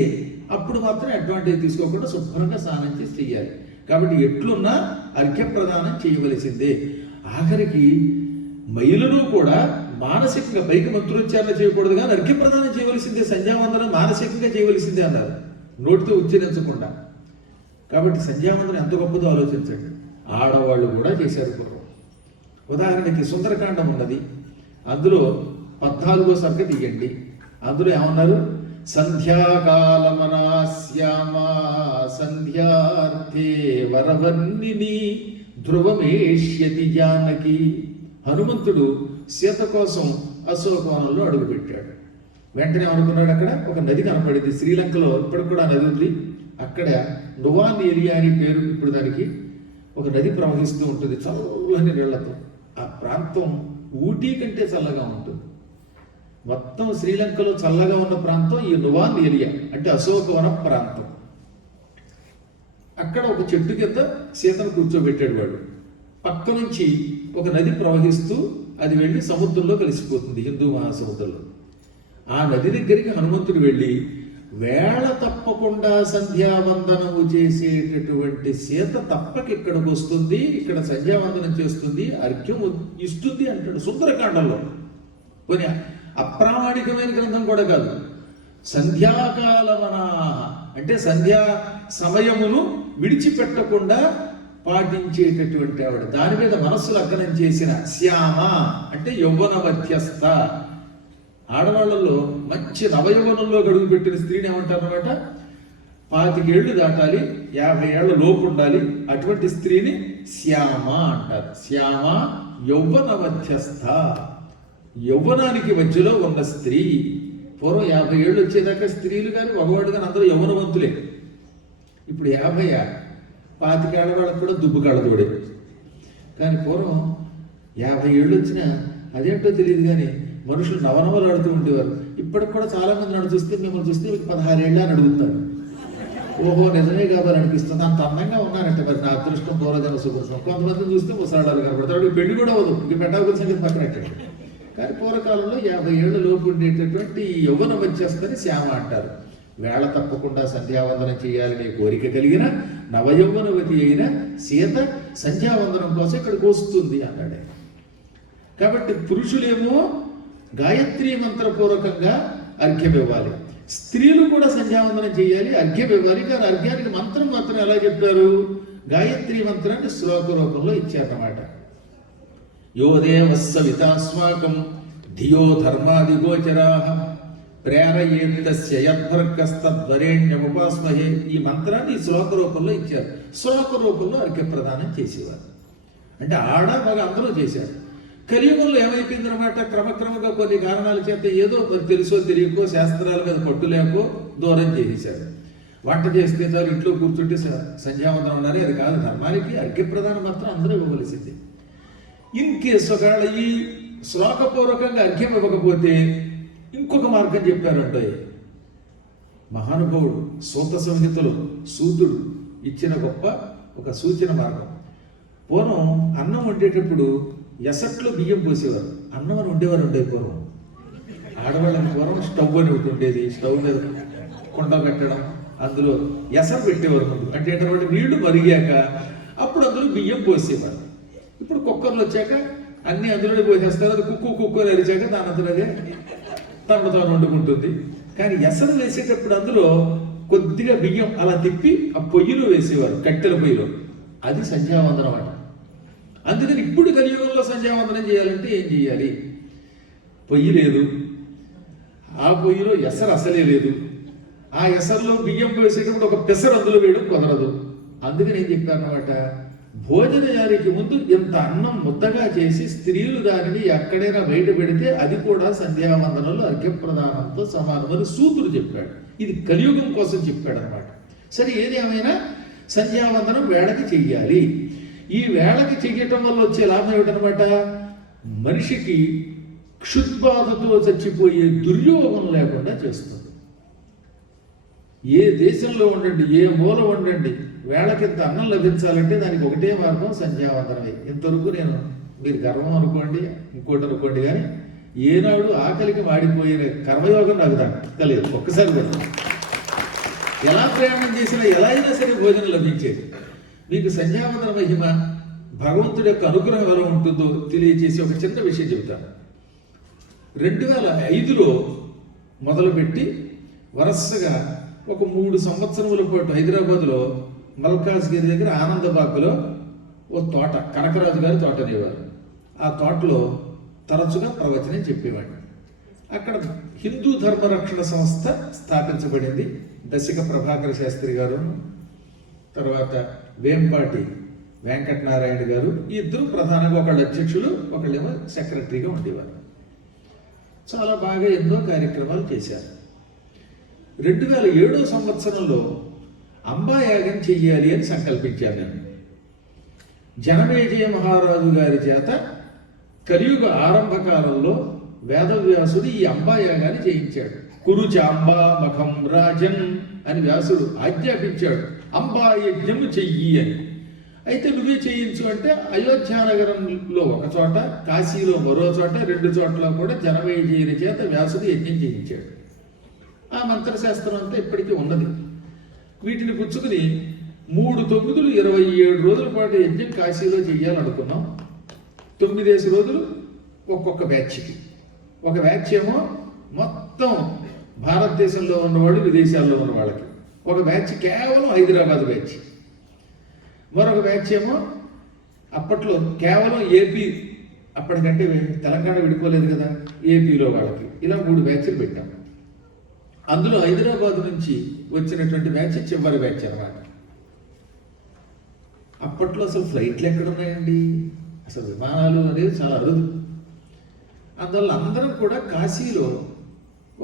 అప్పుడు మాత్రం అడ్వాంటేజ్ తీసుకోకుండా శుభ్రంగా స్నానం చేసి చెయ్యాలి. కాబట్టి ఎట్లున్నా అర్ఘ్యప్రదానం చేయవలసిందే. ఆఖరికి మహిళలు కూడా మానసికంగా పైకి మంత్రోచ్చారణ చేయకూడదు, కానీ అర్ఘ్యప్రదానం చేయవలసిందే. సంధ్యావందనం మానసికంగా చేయవలసిందే అన్నారు, నోటితో ఉచ్చరించకుండా. కాబట్టి సంధ్యావందనం ఎంత గొప్పదో ఆలోచించండి. ఆడవాళ్ళు కూడా చేశారు పూర్వం. ఉదాహరణకి సుందరకాండం ఉన్నది, అందులో 14వ సర్గ తీయండి. అందులో ఏమన్నారు? సంధ్యాకాలమనాశ్యామా సంధ్యార్థే వరవర్ణిని ధ్రువమేష్యతి జానకి. హనుమంతుడు సీత కోసం అశోకవనంలో అడుగుపెట్టాడు. వెంటనే అనుకున్నాడు, అక్కడ ఒక నది కనపడింది. శ్రీలంకలో ఇప్పటికి కూడా నది ఉంది. అక్కడ నువాన్ ఏరియా అని పేరు. ఇప్పుడు దానికి ఒక నది ప్రవహిస్తూ ఉంటుంది చల్లని నీళ్లతో. ఆ ప్రాంతం ఊటీ కంటే చల్లగా ఉంటుంది. మొత్తం శ్రీలంకలో చల్లగా ఉన్న ప్రాంతం ఈ నువాన్ ఏరియా, అంటే అశోకవన ప్రాంతం. అక్కడ ఒక చెట్టు కింద సీతను కూర్చోబెట్టాడు వాడు. పక్క నుంచి ఒక నది ప్రవహిస్తూ అది వెళ్ళి సముద్రంలో కలిసిపోతుంది, హిందూ మహాసముద్రంలో. ఆ నది దగ్గరికి హనుమంతుడు వెళ్ళి వేళ తప్పకుండా సంధ్యావందనము చేసేటటువంటి సీత తప్పక ఇక్కడికి వస్తుంది, ఇక్కడ సంధ్యావందనం చేస్తుంది, అర్ఘ్యం ఇస్తుంది అంటాడు సుందరకాండంలో. కొన్ని అప్రామాణికమైన గ్రంథం కూడా కాదు. సంధ్యాకాలమనా అంటే సంధ్యా సమయమును విడిచిపెట్టకుండా పాటించేటటువంటి ఆవిడ. దాని మీద మనస్సు లగ్నం చేసిన శ్యామ అంటే యౌవన మధ్యస్థ. ఆడవాళ్లలో మంచి నవయవనంలో గడుగు పెట్టిన స్త్రీని ఏమంటారన్నమాట? 25 ఏళ్ళు దాటాలి, 50 ఏళ్ల లోపు ఉండాలి. అటువంటి స్త్రీని శ్యామ అంటారు. శ్యామ యౌవన మధ్యస్థ, యౌవనానికి మధ్యలో ఉన్న స్త్రీ. పూర్వం 50 ఏళ్ళు వచ్చేదాకా స్త్రీలు కానీ మగవాడు కానీ అందరూ యౌవనవంతులే. ఇప్పుడు 50 25 ఏళ్ల వాళ్ళకు కూడా దుబ్బు కళ్ళతోడే. కానీ పూర్వం 50 ఏళ్ళు వచ్చినా అదేంటో తెలియదు కానీ మనుషులు నవనవలు ఆడుతూ ఉండేవారు. ఇప్పటికి కూడా చాలా మంది నన్ను చూస్తే, మిమ్మల్ని చూస్తే మీకు 16 ఏళ్ళ అని అడుగుతారు. ఓహో నిజమే కావాలి అనిపిస్తుంది. అంత అందంగా ఉన్నారంటే మరి నా అదృష్టం పూర్వజన సుకృతం. కొంతమందిని చూస్తే ముసలాడాలు కనబడతాడు, పెళ్లి కూడా అవ్వదు, ఇంక పెట్టాల్సిన సంగతి పక్కన పెట్టండి. కానీ పూర్వకాలంలో 50 ఏళ్ళ లోపు ఉండేటటువంటి యవ్వన మధ్యస్థని శ్యామ అంటారు. వేళ తప్పకుండా సంధ్యావందనం చేయాలనే కోరిక కలిగిన నవయౌవనవతి అయిన సీత సంధ్యావందనం కోసం ఇక్కడికి వస్తుంది అన్నాడే. కాబట్టి పురుషులేమో గాయత్రీ మంత్రపూర్వకంగా అర్ఘ్యం ఇవ్వాలి, స్త్రీలు కూడా సంధ్యావందనం చేయాలి, అర్ఘ్యం ఇవ్వాలి. కానీ అర్ఘ్యానికి మంత్రం మాత్రం ఎలా చెప్పారు? గాయత్రీ మంత్రాన్ని శ్లోక రూపంలో ఇచ్చారన్నమాట. యో దేవస్స వితాస్మాకం ధియో ధర్మాదిగోచరాః ప్రేరయేత్తస్య యద్భర్గస్తద్వరేణ్యముపాస్మహే. ఈ మంత్రాన్ని ఈ శ్లోక రూపంలో ఇచ్చారు. శ్లోక రూపంలో అర్ఘ్యప్రదానం చేసేవారు. అంటే ఆడ మగ అందరూ చేశారు. కలియుగంలో ఏమైపోయిందనమాట, క్రమక్రమంగా కొన్ని కారణాల చేత ఏదో మరి తెలుసో తెలియకో శాస్త్రాల మీద పట్టు లేకో దూరం చేసేశారు. వంట చేస్తే చాలు, ఇంట్లో కూర్చుంటే సంధ్యావందనం ఉన్నారు. అది కాదు, ధర్మానికి అర్ఘ్యప్రదానం మాత్రం అందరూ ఇవ్వవలసింది. ఇన్ కేసు ఒకవేళ ఈ శ్లోకపూర్వకంగా అర్ఘ్యం ఇవ్వకపోతే ఇంకొక మార్గం చెప్పారంటే, మహానుభావుడు సూత సంహితలో సూతుడు ఇచ్చిన గొప్ప ఒక సూచన మార్గం. పూర్వం అన్నం వండేటప్పుడు ఎసట్లో బియ్యం పోసేవారు. అన్నం అని ఉండేవారు పూర్వం. ఆడవాళ్ళకి పూర్వం స్టవ్ అని ఒకటి ఉండేది. స్టవ్ మీద కుండ పెట్టడం, అందులో ఎసరు పెట్టేవారు ముందు. అంటే ఏంటంటే నీళ్లు మరిగాక అప్పుడు అందులో బియ్యం పోసేవారు. ఇప్పుడు కుక్కర్లు వచ్చాక అన్నీ అందులోనే పోసేస్తారు. అది కుక్కు అని అరిచాక దాని అందులో అదే తాను వండుకుంటుంది. కానీ ఎసరు వేసేటప్పుడు అందులో కొద్దిగా బియ్యం అలా తిప్పి ఆ పొయ్యిలో వేసేవారు, కట్టెల పొయ్యిలో. అది సంధ్యావందనం అన్నమాట. అందుకని ఇప్పుడు కలియుగంలో సంధ్యావందనం చేయాలంటే ఏం చేయాలి? పొయ్యి లేదు, ఆ పొయ్యిలో ఎసరు అసలే లేదు, ఆ ఎసరులో బియ్యం వేసేటప్పుడు ఒక పెసరు అందులో వేయడం కుదరదు. అందుకని ఏం చెప్పారన్నమాట, భోజనయానికి ముందు ఇంత అన్నం ముద్దగా చేసి స్త్రీలు దానిని ఎక్కడైనా బయట పెడితే అది కూడా సంధ్యావందనంలో అర్ఘ్యప్రదానంతో సమానమని సూతుడు చెప్పాడు. ఇది కలియుగం కోసం చెప్పాడు అనమాట. సరే, ఏది ఏమైనా సంధ్యావందనం వేళకి చెయ్యాలి. ఈ వేళకి చెయ్యటం వల్ల వచ్చే లాభం ఏమిటనమాట, మనిషికి క్షుద్బాధతో చచ్చిపోయే దుర్యోగం లేకుండా చేస్తుంది. ఏ దేశంలో ఉండండి, ఏ మూల ఉండండి, వేళకింత అన్నం లభించాలంటే దానికి ఒకటే మార్గం సంధ్యావందనమే. ఇంతవరకు మీరు గర్వం అనుకోండి, ఇంకోటి అనుకోండి, కానీ ఏనాడు ఆకలికి మాడిపోయిన కర్మయోగం నాకు తెలియదు. ఒక్కసారి కూడా ఎలా ప్రయాణం చేసినా ఎలా అయినా సరే భోజనం లభించేది. మీకు సంధ్యావందన మహిమ, భగవంతుడి యొక్క అనుగ్రహం ఎలా ఉంటుందో తెలియజేసి ఒక చిన్న విషయం చెబుతాను. 2005లో మొదలుపెట్టి వరుసగా ఒక 3 సంవత్సరముల పాటు హైదరాబాద్లో మల్కాజ్గిరి దగ్గర ఆనందబాగ్లో ఓ తోట, కనకరాజు గారి తోట అనేవారు. ఆ తోటలో తరచుగా ప్రవచనం చెప్పేవాడు. అక్కడ హిందూ ధర్మ రక్షణ సంస్థ స్థాపించబడింది. దశిక ప్రభాకర శాస్త్రి గారు, తర్వాత వేంపాటి వెంకటనారాయణ గారు, ఈ ఇద్దరు ప్రధానంగా ఒకళ్ళు అధ్యక్షులు, ఒకళ్ళేమో సెక్రటరీగా ఉండేవారు. చాలా బాగా ఎన్నో కార్యక్రమాలు చేశారు. 2007 సంవత్సరంలో అంబాయాగం చెయ్యాలి అని సంకల్పించాను నేను. జనమేజయ మహారాజు గారి చేత కలియుగ ఆరంభ కాలంలో వేదవ్యాసుడు ఈ అంబాయాగాన్ని చేయించాడు. కురు చాంబా మఖం రాజన్ అని వ్యాసుడు ఆజ్ఞాపించాడు, అంబాయజ్ఞము చెయ్యి అని. అయితే నువ్వే చేయించు అంటే అయోధ్యానగరంలో ఒక చోట, కాశీలో మరో చోట, 2 చోట్ల కూడా జనమేజయుని చేత వ్యాసుడు యజ్ఞం చేయించాడు. ఆ మంత్రశాస్త్రం అంతా ఇప్పటికీ ఉన్నది. వీటిని పుచ్చుకుని 3 9 27 రోజుల పాటు యజ్ఞం కాశీలో చెయ్యాలనుకున్నాం. 9 రోజులు ఒక్కొక్క బ్యాచ్కి. ఒక బ్యాచ్ ఏమో మొత్తం భారతదేశంలో ఉన్నవాళ్ళు, విదేశాల్లో ఉన్న వాళ్ళకి. ఒక బ్యాచ్ కేవలం హైదరాబాద్ బ్యాచ్. మరొక బ్యాచ్ ఏమో అప్పట్లో కేవలం ఏపీ, అప్పటికంటే తెలంగాణ విడిపోలేదు కదా, ఏపీలో వాళ్ళకి. ఇలా 3 బ్యాచ్లు పెట్టాం. అందులో హైదరాబాద్ నుంచి వచ్చినటువంటి బ్యాచ్ చివరి బ్యాచ్ అన్నమాట. అప్పట్లో అసలు ఫ్లైట్లు ఎక్కడున్నాయండి, అసలు విమానాలు అనేది చాలా అరుదు. అందువల్ల అందరం కూడా కాశీలో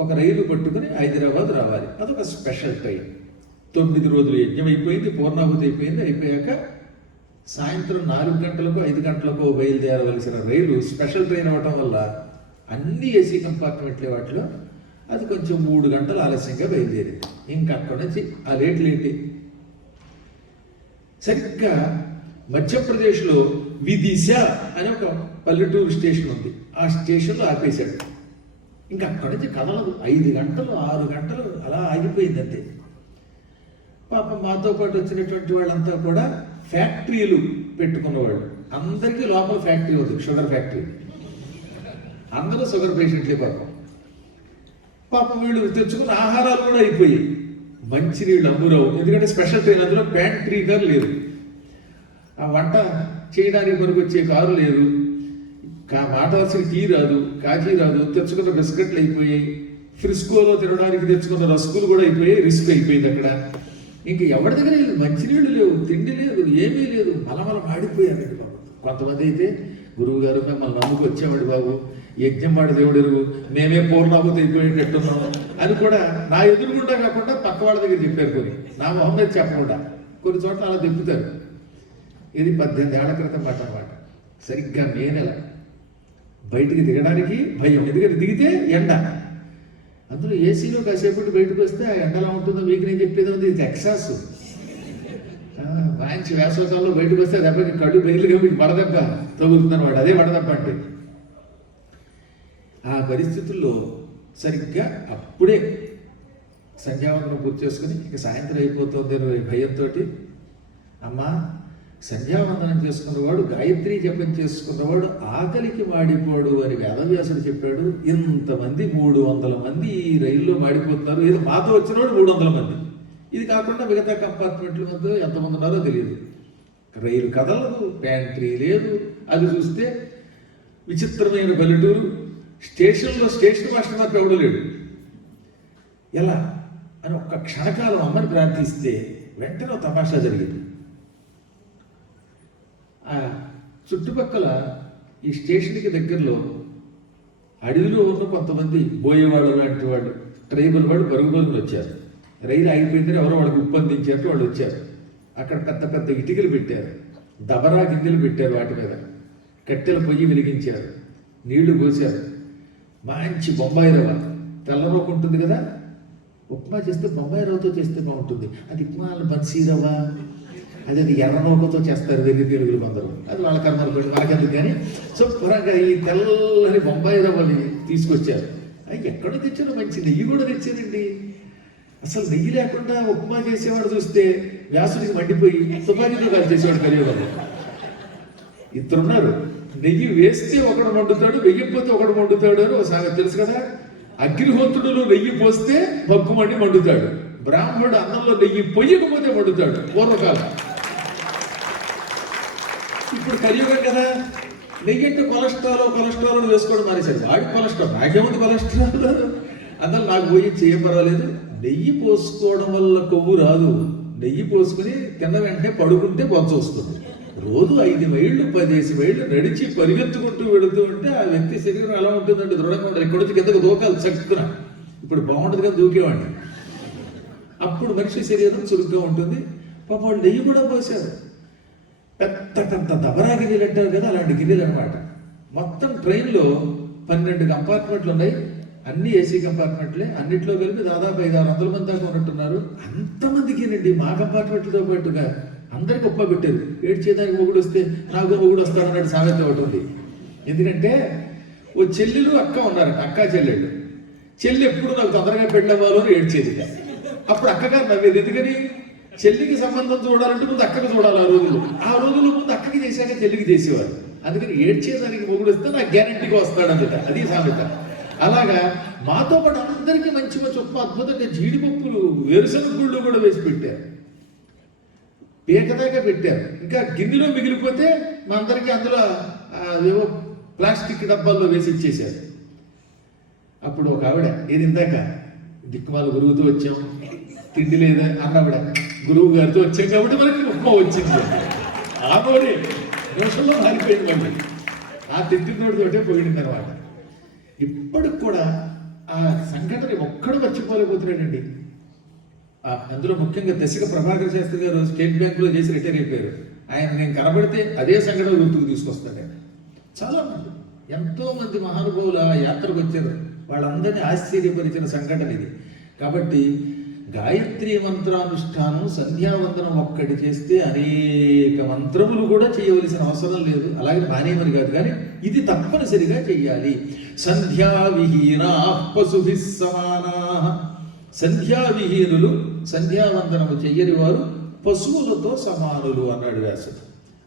ఒక రైలు పట్టుకుని హైదరాబాద్ రావాలి. అదొక స్పెషల్ ట్రైన్. 9 రోజులు యజ్ఞం అయిపోయింది, పూర్ణాహుతి అయిపోయింది. అయిపోయాక సాయంత్రం 4 గంటలకు 5 గంటలకు బయలుదేరవలసిన రైలు స్పెషల్ ట్రైన్ అవ్వటం వల్ల అన్ని ఏసీ కంపార్ట్మెంట్లే వాటిలో అది కొంచెం 3 గంటలు ఆలస్యంగా బయలుదేరింది. ఇంకా అక్కడి నుంచి ఆ లేటి సరిగ్గా మధ్యప్రదేశ్లో విదిశ అనే ఒక పల్లెటూరు స్టేషన్ ఉంది. ఆ స్టేషన్లో ఆపేశాడు. ఇంకా అక్కడి నుంచి కదలదు. 5 గంటలు 6 గంటలు అలా ఆగిపోయింది అంతే. పాపం మాతో పాటు వచ్చినటువంటి వాళ్ళంతా కూడా ఫ్యాక్టరీలు పెట్టుకున్నవాళ్ళు. అందరికీ లోపల ఫ్యాక్టరీ ఉంది, షుగర్ ఫ్యాక్టరీ. అందరూ షుగర్ పేషెంట్లే. పాపం వీళ్ళు తెచ్చుకున్న ఆహారాలు కూడా అయిపోయాయి. మంచినీళ్ళు అమ్మురావు, ఎందుకంటే స్పెషల్ ట్రైన్, అందులో ప్యాంట్రీ కారు లేదు, ఆ వంట చేయడానికి మనకు వచ్చే కారు లేదు, మాట వలసకి టీ రాదు, కాఫీ రాదు. తెచ్చుకున్న బిస్కెట్లు అయిపోయాయి, ఫ్రిస్కోలో తినడానికి తెచ్చుకున్న రస్కులు కూడా అయిపోయాయి. రిస్క్ అయిపోయింది అక్కడ. ఇంక ఎవరి దగ్గర లేదు, మంచినీళ్ళు లేవు, తిండి లేదు, ఏమీ లేదు. మలమల మాడిపోయారండి బాబు. కొంతమంది అయితే గురువు గారు మిమ్మల్ని నమ్ముకు వచ్చామండి బాబు, యజ్ఞం వాడి దేవుడు ఎరుగు, మేమే పూర్ణాహుతి అయిపోయేటట్టున్నాము అని కూడా నా ఎదురుగుండా కాకుండా పక్క వాళ్ళ దగ్గర చెప్పారు. కొన్ని నా మొహం మీద చెప్పకుండా కొన్ని చోట్ల అలా తిప్పుతారు. ఇది 18 ఏళ్ల క్రితం మాట అన్నమాట. సరిగ్గా మే నెల. బయటికి దిగడానికి భయం, ఎందుకంటే దిగితే ఎండ. అందులో ఏసీలో కాసేపటి బయటకు వస్తే ఆ ఎండలా ఉంటుందో మీకు నేను చెప్పేది ఉంది, ఇది టెక్సాస్. మంచి వేసవకాలంలో బయటకు వస్తే దెబ్బకి కళ్ళు బయలుగా మీకు వడదెబ్బ తగులుతుందని వాడు, అదే వడదెబ్బ అంటే. ఆ పరిస్థితుల్లో సరిగ్గా అప్పుడే సంధ్యావందనం పూర్తి చేసుకుని ఇక సాయంత్రం అయిపోతుంది భయంతో, అమ్మా సంధ్యావందనం చేసుకున్నవాడు గాయత్రి జపం చేసుకున్నవాడు ఆకలికి మాడిపోడు అని వేదవ్యాసుడు చెప్పాడు. ఇంతమంది 300 మంది ఈ రైల్లో మాడిపోతున్నారు. ఏదో మాతో వచ్చినవాడు 300 మంది. ఇది కాకుండా మిగతా కంపార్ట్మెంట్ల మధ్య ఎంతమంది ఉన్నారో తెలియదు. రైలు కదలదు, ప్యాంట్రీ లేదు. అది చూస్తే విచిత్రమైన పల్లెటూరు. స్టేషన్లో స్టేషన్ మాస్టర్ మాత్రం ఎవడూ లేడు. ఎలా అని ఒక్క క్షణకాలం అమ్మని ప్రార్థిస్తే వెంటనే తమాషా జరిగింది. ఆ చుట్టుపక్కల ఈ స్టేషన్కి దగ్గరలో అడవిలో ఉన్న కొంతమంది బోయేవాళ్ళు లాంటి వాళ్ళు, ట్రైబల్ వాళ్ళు పరుగులు వచ్చారు. రైలు ఆగిపోయిందని ఎవరో వాళ్ళకి ఉప్పందించారు. వాళ్ళు వచ్చారు. అక్కడ పెద్ద పెద్ద ఇటుకలు పెట్టారు, దబరా గిన్నెలు పెట్టారు, వాటి మీద కట్టెల పొయ్యి వెలిగించారు, నీళ్లు పోసారు. మంచి బొంబాయి రవ్వ, తెల్ల రవ్వ ఉంటుంది కదా, ఉప్మా చేస్తే బొంబాయి రవ్వతో చేస్తే బాగుంటుంది. అది ఉప్మా బన్సీ రవ్వ, అది ఎర్ర నూకతో చేస్తారు వెర్రి తెలుగులు కొందరు, అది వాళ్ళ కర్మలు పెట్టి మనకెందుకు. కానీ శుభ్రంగా ఈ తెల్లని బొంబాయి రవ్వని తీసుకొచ్చారు. అవి ఎక్కడ తెచ్చారో మంచి నెయ్యి కూడా తెచ్చారండి. అసలు నెయ్యి లేకుండా ఉప్మా చేసేవాడు చూస్తే వ్యాసుడికి మండిపోయి తుపాకీతో కాదు చేసేవాడు కలియుగంలో. ఇద్దరున్నారు. నెయ్యి వేస్తే ఒకడు మండుతాడు, వెయ్యకపోతే ఒకడు మండుతాడు అని ఒక సామెత తెలుసు కదా. అగ్నిహోత్రుడులో నెయ్యి పోస్తే భగ్గుమండి మండుతాడు, బ్రాహ్మణుడు అన్నంలో నెయ్యి పొయ్యకపోతే మండుతాడు పూర్వకాలం. ఇప్పుడు కలియుగం కదా, నెయ్యి అంటే కొలెస్ట్రాల్ వేసుకోవడం మానేశాడు. వాడి కొలెస్ట్రాల్, నాకేముంది కొలెస్ట్రాల్, అందులో నాకు పోయి చేయ పర్వాలేదు. నెయ్యి పోసుకోవడం వల్ల కొవ్వు రాదు. నెయ్యి పోసుకుని కింద వెంటనే పడుకుంటే బొచ్చ వస్తుంది. రోజు 5 మైళ్ళు 10 మైళ్ళు నడిచి పరిగెత్తుకుంటూ వెళుతూ ఉంటే ఆ వ్యక్తి శరీరం ఎలా ఉంటుందంటే దృఢంగా ఉంటుంది. ఇక్కడ నుంచి కిందకు దూకాలి చక్కున. ఇప్పుడు బాగుంటుంది కదా దూకేవాడిని. అప్పుడు మనిషి శరీరం చురుగ్గా ఉంటుంది. పాప వాళ్ళు నెయ్యి కూడా పోసారు. పెద్ద పెద్ద దబరా గిన్నెలు అంటారు కదా, అలాంటి గిన్నెలు అనమాట. మొత్తం ట్రైన్లో 12 కంపార్ట్మెంట్లు ఉన్నాయి. అన్ని ఏసీ కంపార్ట్మెంట్లే. అన్నిట్లో కలిపి దాదాపు 500-600 మంది దాకా ఉన్నట్టున్నారు. అంతమందికినండి మా కంపార్ట్మెంట్లతో పాటుగా అందరికి గొప్ప పెట్టారు. ఏడ్చేదానికి మొగుడు వస్తే నాకు మొగుడు వస్తాడన్నట్టు సామెత ఒకటి ఉంది. ఎందుకంటే ఓ చెల్లెలు అక్క ఉన్నారట, అక్క చెల్లెళ్ళు. చెల్లి ఎప్పుడు నాకు తొందరగా పెళ్ళవ్వాలో అని ఏడ్చేది. అప్పుడు అక్కగారు నవ్వేది. ఎందుకని? చెల్లికి సంబంధం చూడాలంటే ముందు అక్కకి చూడాలి. ఆ రోజుల్లో ముందు అక్కకి చేశాక చెల్లికి చేసేవారు. అందుకని ఏడ్చేదానికి మొగుడు వస్తే నాకు గ్యారంటీగా వస్తాడన్నట. అది సామెత. అలాగా మాతో పాటు అందరికీ మంచి మంచి ఉప్మా, అద్భుతంగా జీడిపప్పులు, వేరుశనగ గుళ్ళు కూడా వేసి పెట్టారు. పీకదాకా పెట్టారు. ఇంకా గిన్నెలో మిగిలిపోతే మా అందరికీ అందులో ఏవో ప్లాస్టిక్ డబ్బాల్లో వేసి ఇచ్చేశారు. అప్పుడు ఒక ఆవిడ, నేను ఇందాక దిక్కుమాల గురువుతో వచ్చాం, తిండి లేదా అన్నవిడ, గురువు గారితో వచ్చాం కాబట్టి మనకి ఉప్మా వచ్చింది. ఆ నోడే నిమిషంలో మారిపోయింది. మళ్ళీ ఆ తిండితోటితోటే పోయింది అనమాట. ఇప్పటికి కూడా ఆ సంఘటన ఒక్కడు మర్చిపోలేకపోతున్నాడండి. అందులో ముఖ్యంగా దశక ప్రభాకర్ శాస్త్రి గారు స్టేట్ బ్యాంకులో చేసి రిటైర్ అయిపోయారు. ఆయన నేను కనబడితే అదే సంఘటన గుర్తుకు తీసుకొస్తాడు. ఆయన చాలా మంది, ఎంతో మంది మహానుభావులు ఆ యాత్రకు వచ్చారు. వాళ్ళందరినీ ఆశ్చర్యపరిచిన సంఘటన ఇది. కాబట్టి గాయత్రి మంత్రానుష్ఠానం, సంధ్యావందనం ఒక్కటి చేస్తే అనేక మంత్రములు కూడా చేయవలసిన అవసరం లేదు. అలాగే మానేమని కాదు, కానీ ఇది తప్పనిసరిగా చెయ్యాలి. సంధ్యావిహీనా పశుభి సమానా. సంధ్యావిహీనులు, సంధ్యావందనము చెయ్యని వారు పశువులతో సమానులు అన్నాడు వ్యాసుడు.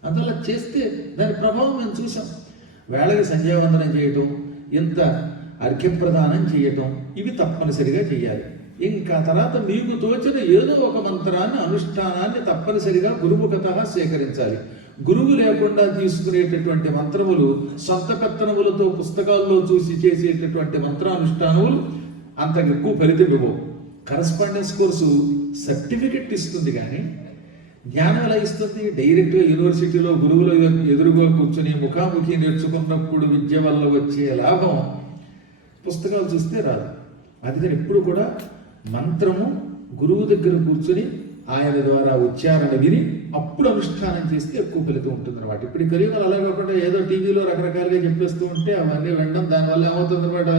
అందువల్ల చేస్తే దాని ప్రభావం మేము చూసాం. వేళకి సంధ్యావందనం చేయటం, ఇంత అర్ఘ్యప్రదానం చేయటం, ఇవి తప్పనిసరిగా చెయ్యాలి. ఇంకా తర్వాత మీకు తోచిన ఏదో ఒక మంత్రాన్ని, అనుష్ఠానాన్ని తప్పనిసరిగా గురుముఖత సేకరించాలి. గురువు లేకుండా తీసుకునేటటువంటి మంత్రములు, సొంత పెత్తనములతో పుస్తకాల్లో చూసి చేసేటటువంటి మంత్రానుష్ఠానములు అంత ఎక్కువ ఫలితం ఇవ్వవు. కరస్పాండెన్స్ కోర్సు సర్టిఫికెట్ ఇస్తుంది, కానీ జ్ఞానం ఎలా ఇస్తుంది? డైరెక్ట్గా యూనివర్సిటీలో గురువుల ఎదురుగా కూర్చొని ముఖాముఖి నేర్చుకున్నప్పుడు విద్య వల్ల వచ్చే లాభం పుస్తకాలు చూస్తే రాదు. అందుకని ఎప్పుడు కూడా మంత్రము గురువు దగ్గర కూర్చొని ఆయన ద్వారా ఉచ్చారణ విని అప్పుడు అనుష్ఠానం చేస్తే ఎక్కువ ఫలితం ఉంటుంది అనమాట. ఇప్పుడు ఈ కలియుగంలో అలా కాకుండా ఏదో టీవీలో రకరకాలుగా చెప్పేస్తూ ఉంటే అవన్నీ వినడం, దానివల్ల ఏమవుతుంది అనమాట,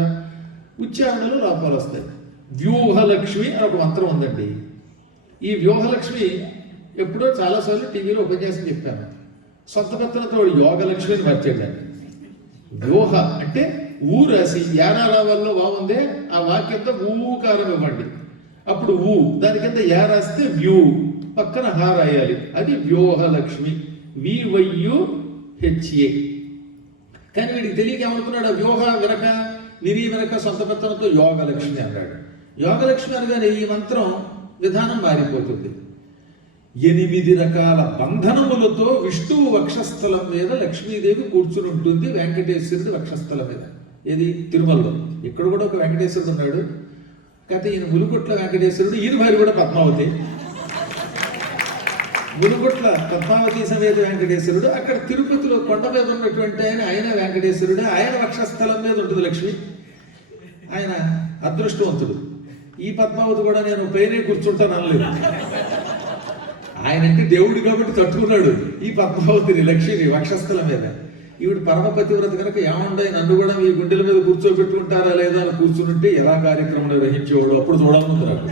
ఉచ్చారణలో లోపాలు వస్తాయి. వ్యూహలక్ష్మి అని ఒక మంత్రం ఉందండి. ఈ వ్యూహలక్ష్మి ఎప్పుడో చాలాసార్లు టీవీలో ఉపన్యాసం చెప్పాను. సొంత పెత్తనతో యోగలక్ష్మి అని మార్చేయండి. వ్యూహ అంటే ఊ రాసి యానాల వల్ల బాగుందే ఆ వాక్యంతో ఊకారం ఇవ్వండి. అప్పుడు ఊ దాని కింద యా రాస్తే వ్యూ పక్కన హా రాయాలి. అది వ్యూహలక్ష్మి. VYUHA. కానీ వీడికి తెలియక ఏమనుకున్నాడు, వ్యూహ వెనక విని వెనక సొంత పెత్తనంతో యోగలక్ష్మి అన్నాడు. యోగలక్ష్మి అనగానే ఈ మంత్రం విధానం మారిపోతుంది. 8 రకాల బంధనములతో విష్ణువు వక్షస్థలం మీద లక్ష్మీదేవి కూర్చుని ఉంటుంది వెంకటేశ్వరుడి వక్షస్థలం మీద. ఏది తిరుమలలో. ఇక్కడ కూడా ఒక వెంకటేశ్వరుడు ఉన్నాడు. కాకపోతే ఈయన ములుగుట్ల వెంకటేశ్వరుడు, ఈయన భార్య కూడా పద్మావతి. ములుగుట్ల పద్మావతి సమేత వెంకటేశ్వరుడు. అక్కడ తిరుపతిలో కొండ మీద ఉన్నటువంటి ఆయన వెంకటేశ్వరుడు. ఆయన వక్షస్థలం మీద ఉంటుంది లక్ష్మి. ఆయన అదృష్టవంతుడు. ఈ పద్మావతి కూడా నేను పైనే కూర్చుంటాను అనలేదు. ఆయనంటే దేవుడు కాబట్టి తట్టుకున్నాడు ఈ పద్మావతిని లక్ష్మిని వక్షస్థలం మీద. ఈవిడ పరమపతివ్రత కనుక ఏముండయి నన్ను కూడా మీ గుండెల మీద కూర్చోబెట్టుకుంటారా లేదా అని కూర్చుంటే ఎలా కార్యక్రమం నిర్వహించేవాడు అప్పుడు చూడాలనుంది నాకు.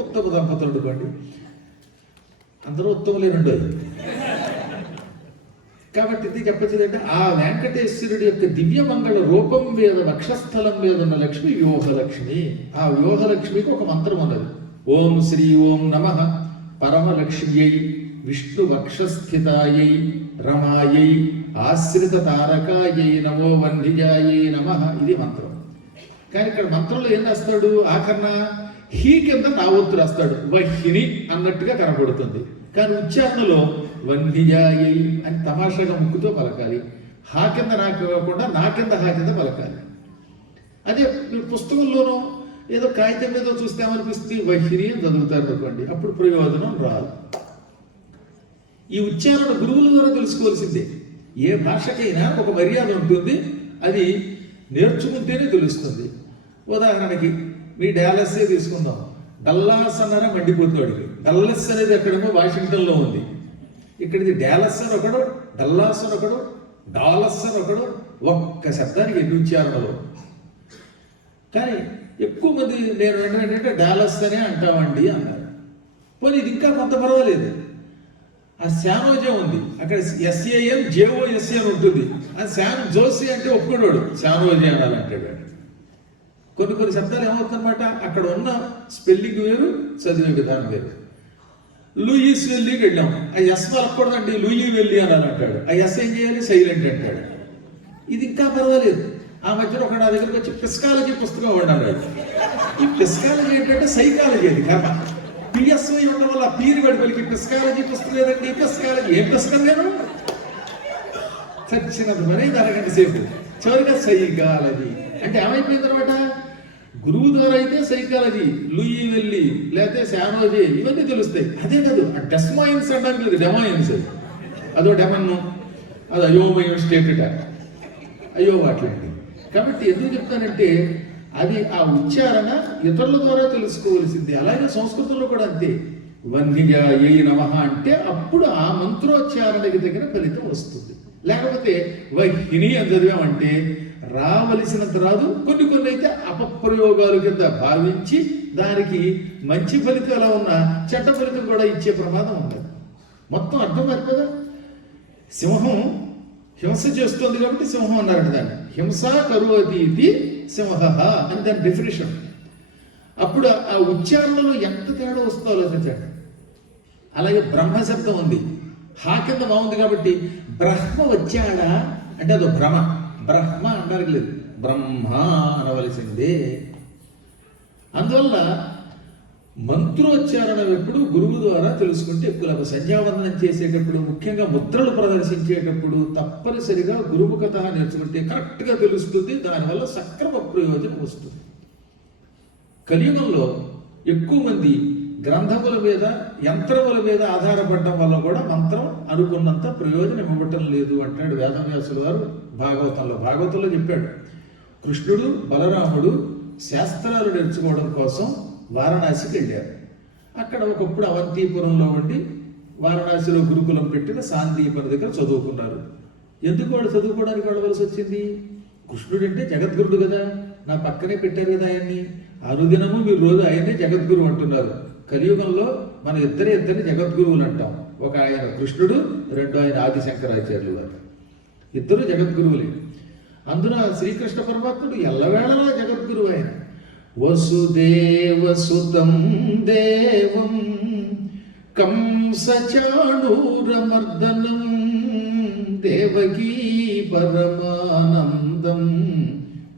ఉత్తమ దంపతులు అనుకోండి, అందరూ ఉత్తములే రెండో. కాబట్టి ఇది చెప్పచ్చేదంటే ఆ వెంకటేశ్వరుడి యొక్క దివ్యమంగళ రూపం మీద వక్షస్థలం మీద ఉన్న లక్ష్మి వ్యూహలక్ష్మి. ఆ వ్యూహలక్ష్మికి ఒక మంత్రం ఉన్నది. ఓం శ్రీ ఓం నమః పరమలక్ష్మ్యై విష్ణు వక్షస్థితాయై రమాయై ఆశ్రిత తారకాయై నమో వన్నిజాయై నమః. ఇది మంత్రం. కానీ ఇక్కడ మంత్రంలో ఏం రాస్తాడు, ఆఖరణ హీ కింద తావొత్తు రాస్తాడు. వహిని అన్నట్టుగా కనబడుతుంది. కానీ ఉచ్చారణలో వన్నిజాయై అని తమాషాగా ముక్కుతో పలకాలి. హా కింద నాకు కాకుండా నా కింద హా కింద పలకాలి. అదే మీరు పుస్తకంలోనూ ఏదో కాగితం మీద చూస్తే ఏమనిపిస్తుంది, వహిని అని చదువుతారు అనుకోండి, అప్పుడు ప్రయోజనం రాదు. ఈ ఉచ్చారణ గురువుల ద్వారా తెలుసుకోవాల్సిందే. ఏ భాషకైనా ఒక మర్యాద ఉంటుంది, అది నేర్చుకుంటేనే తెలుస్తుంది. ఉదాహరణకి మీ డాలస్సే తీసుకుందాం. డల్లాస్ అన్నారా మండిపోతున్నాడు. డల్లస్ అనేది ఎక్కడేమో వాషింగ్టన్లో ఉంది. ఇక్కడిది డాలస్ అని ఒకడు, డల్లాస్ అని ఒకడు, డాలస్ అని ఒకడు. ఒక్క శబ్దానికి ఎన్ని ఉచ్చారణలో. కానీ ఎక్కువ మంది నేను ఏంటంటే డాలస్ అనే అంటామండి అన్నారు. పోనీ ఇది ఇంకా కొంత పర్వాలేదు. ఆ శానోజే ఉంది, అక్కడ SAN JOSA అని ఉంటుంది. ఆ శాన్ జోసి అంటే ఒప్పుకున్నాడు, శానోజే అనాలంటాడు. కొన్ని శబ్దాలు ఏమవుతుందన్నమాట, అక్కడ ఉన్న స్పెల్లింగ్ వేరు, చదివే విధానం వేరు. లూయిస్ వెల్లీకి వెళ్ళాం, ఆ ఎస్ వలకూడదండి లూయి వెల్లి అనాలంటాడు. ఆ ఎస్ ఏం చేయాలి, సైలెంట్ అంటాడు. ఇది ఇంకా పర్వాలేదు. ఆ మధ్యలో ఒక నా దగ్గరికి వచ్చి పిస్కాలజీ పుస్తకం వాడాడు. ఈ పిస్కాలజీ ఏంటంటే సైకాలజీ. అది కాక PSY ఉండడం వల్ల పీరు గడిపలికి పిస్కాలజీ పుస్తకం లేదండి. పిస్కాలజీ ఏం పుస్తకం నేను చచ్చినది మరి అరగంట సేపు. చివరిగా సైకాలజీ అంటే ఏమైపోయింది అనమాట. గురువు ద్వారా అయితే సైకాలజీ, లూయి వెల్లి లేకపోతే శానోజీ ఇవన్నీ తెలుస్తాయి. అదే కాదు ఆ డెస్మాయిన్స్ అంటానికి లేదు, డెమాయిన్స్. అదో డెమన్ను, అది అయోమయం స్టేట్ అయ్యో అట్లాంటి. కాబట్టి ఎందుకు చెప్తానంటే అది ఆ ఉచ్చారణ ఇతరుల ద్వారా తెలుసుకోవలసింది. అలాగే సంస్కృతంలో కూడా అంతే. వన్నిజాయై నమః అంటే అప్పుడు ఆ మంత్రోచ్చారణకి దగ్గర ఫలితం వస్తుంది. లేకపోతే వహిని అని చదివామంటే రావలసినంత రాదు. కొన్ని అయితే అపప్రయోగాలు కింద భావించి దానికి మంచి ఫలితం ఎలా ఉన్నా చెడ్డ ఫలితం కూడా ఇచ్చే ప్రమాదం ఉంది. మొత్తం అర్థం కదా. సింహం హింస చేస్తుంది కాబట్టి సింహం అన్నారట దాన్ని. హింస కరోతి ఇది సింహ అని దాని డెఫినేషన్. అప్పుడు ఆ ఉచ్చారణలో ఎంత తేడా వస్తుందో ఆలోచించండి. అలాగే బ్రహ్మ శబ్దం ఉంది, హా కింద బాగుంది కాబట్టి బ్రహ్మ వచ్చాడా అంటే అదో భ్రమ. బ్రహ్మ అనడానికి లేదు, బ్రహ్మ అనవలసిందే. అందువల్ల మంత్రోచ్చారణ ఎప్పుడు గురువు ద్వారా తెలుసుకుంటే ఎక్కువ. సంధ్యావందనం చేసేటప్పుడు, ముఖ్యంగా ముద్రలు ప్రదర్శించేటప్పుడు తప్పనిసరిగా గురుముఖత నేర్చుకుంటే కరెక్ట్గా తెలుస్తుంది. దానివల్ల సక్రమ ప్రయోజనం వస్తుంది. కలియుగంలో ఎక్కువ మంది గ్రంథముల మీద, యంత్రముల మీద ఆధారపడడం వల్ల కూడా మంత్రం అనుకున్నంత ప్రయోజనం ఇవ్వటం లేదు అంటాడు వేదవ్యాసుల వారు భాగవతంలో చెప్పాడు. కృష్ణుడు బలరాముడు శాస్త్రాలు నేర్చుకోవడం కోసం వారణాసికి వెళ్ళారు. అక్కడ ఒకప్పుడు అవంతిపురంలో ఉండి వారణాసిలో గురుకులం పెట్టిన సాందీపని దగ్గర చదువుకున్నారు. ఎందుకు వాడు చదువుకోవడానికి వెళ్ళవలసి వచ్చింది? కృష్ణుడు అంటే జగద్గురుడు కదా, నా పక్కనే పెట్టారు కదా ఆయన్ని. అనుదినము మీరు రోజు ఆయనే జగద్గురువు అంటున్నారు. కలియుగంలో మన ఇద్దరిని జగద్గురువులు అంటాం. ఒక ఆయన కృష్ణుడు, రెండో ఆయన ఆదిశంకరాచార్యులు వారు. ఇద్దరు జగద్గురువులే. అందున శ్రీకృష్ణ పరమాత్ముడు ఎల్లవేళలా జగద్గురువు ఆయన. వసుదేవసుతం దేవం కంసచాణూరమర్దనం దేవకీ పరమానందం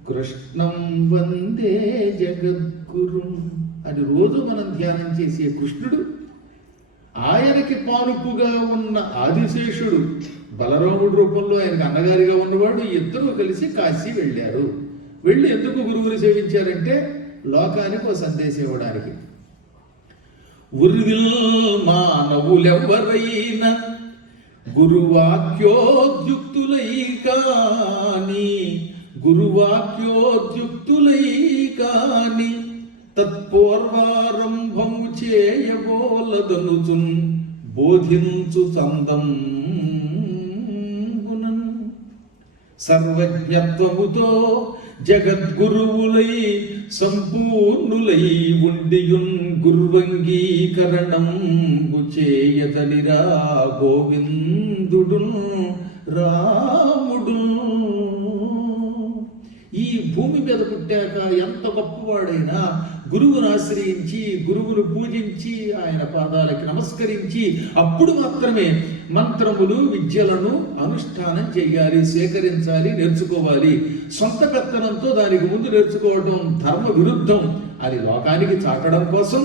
కృష్ణం వందే జగద్గురుం అని రోజు మనం ధ్యానం చేసే కృష్ణుడు, ఆయనకి పానుపుగా ఉన్న ఆదిశేషుడు బలరాముడు రూపంలో ఆయనకు అన్నగారిగా ఉన్నవాడు, ఇద్దరూ కలిసి కాశీ వెళ్ళారు. వెళ్ళి ఎందుకు గురువుని సేవించారంటే లోకానికి ఒక సందేశం ఇవ్వడానికి. ఉర్విల్ మానవులెవ్వరైనా గురువాక్యోద్యుక్తులై కాని తత్పూర్వారంభం చేయబోలదనుచున్ బోధించు చందం సర్వజ్ఞత్వముతో జగద్గురువులై సంపూర్ణులై ఉండియున్ గుర్వంగీకరణం చేయతనిరా గోవిందుడు రాముడు. ఈ భూమి మీద పుట్టాక ఎంత గొప్పవాడైనా గురువును ఆశ్రయించి, గురువును పూజించి, ఆయన పాదాలకి నమస్కరించి అప్పుడు మాత్రమే మంత్రములు విద్యలను అనుష్ఠానం చేయాలి, స్వీకరించాలి, నేర్చుకోవాలి. సొంత పెత్తనంతో దానికి ముందు నేర్చుకోవడం ధర్మ విరుద్ధం. అది లోకానికి చాటడం కోసం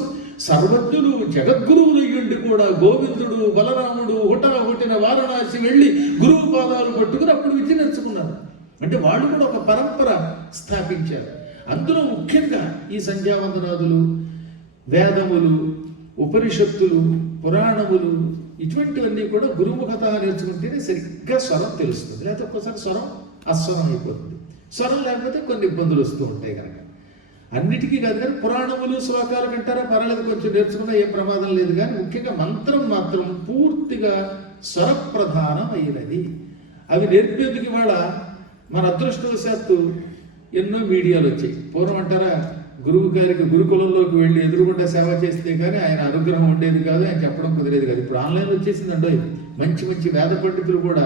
సర్వజ్ఞులు జగద్గురువులు అయ్యుండి కూడా గోవిందుడు బలరాముడు హుటాహుటిన వారణాసి వెళ్ళి గురువు పాదాలు పట్టుకుని అప్పుడు విద్య నేర్చుకున్నారు. అంటే వాళ్ళు కూడా ఒక పరంపర స్థాపించారు. అందులో ముఖ్యంగా ఈ సంధ్యావందనాదులు, వేదములు, ఉపనిషత్తులు, పురాణములు ఇటువంటివన్నీ కూడా గురుముఖత నేర్చుకుంటేనే సరిగ్గా స్వరం తెలుస్తుంది. లేకపోతే ఒక్కసారి స్వరం అస్వరం అయిపోతుంది. స్వరం లేకపోతే కొన్ని ఇబ్బందులు వస్తూ ఉంటాయి కనుక అన్నిటికీ కాదు. కానీ పురాణములు శ్లోకాలు కంటారా పర్వాలేదు, కొంచెం నేర్చుకున్నా ఏం ప్రమాదం లేదు. కానీ ముఖ్యంగా మంత్రం మాత్రం పూర్తిగా స్వరప్రధానం అయినది. అవి నేర్పేందుకు ఇవాళ మన అదృష్టవశాత్తు ఎన్నో మీడియాలు వచ్చాయి. పూర్వం అంటారా గురువు గారికి గురుకులంలోకి వెళ్ళి ఎదురుగుండా సేవ చేస్తే కానీ ఆయన అనుగ్రహం ఉండేది కాదు, ఆయన చెప్పడం కుదిరేది కాదు. ఇప్పుడు ఆన్లైన్ వచ్చేసిందండో. మంచి మంచి వేద పండితులు కూడా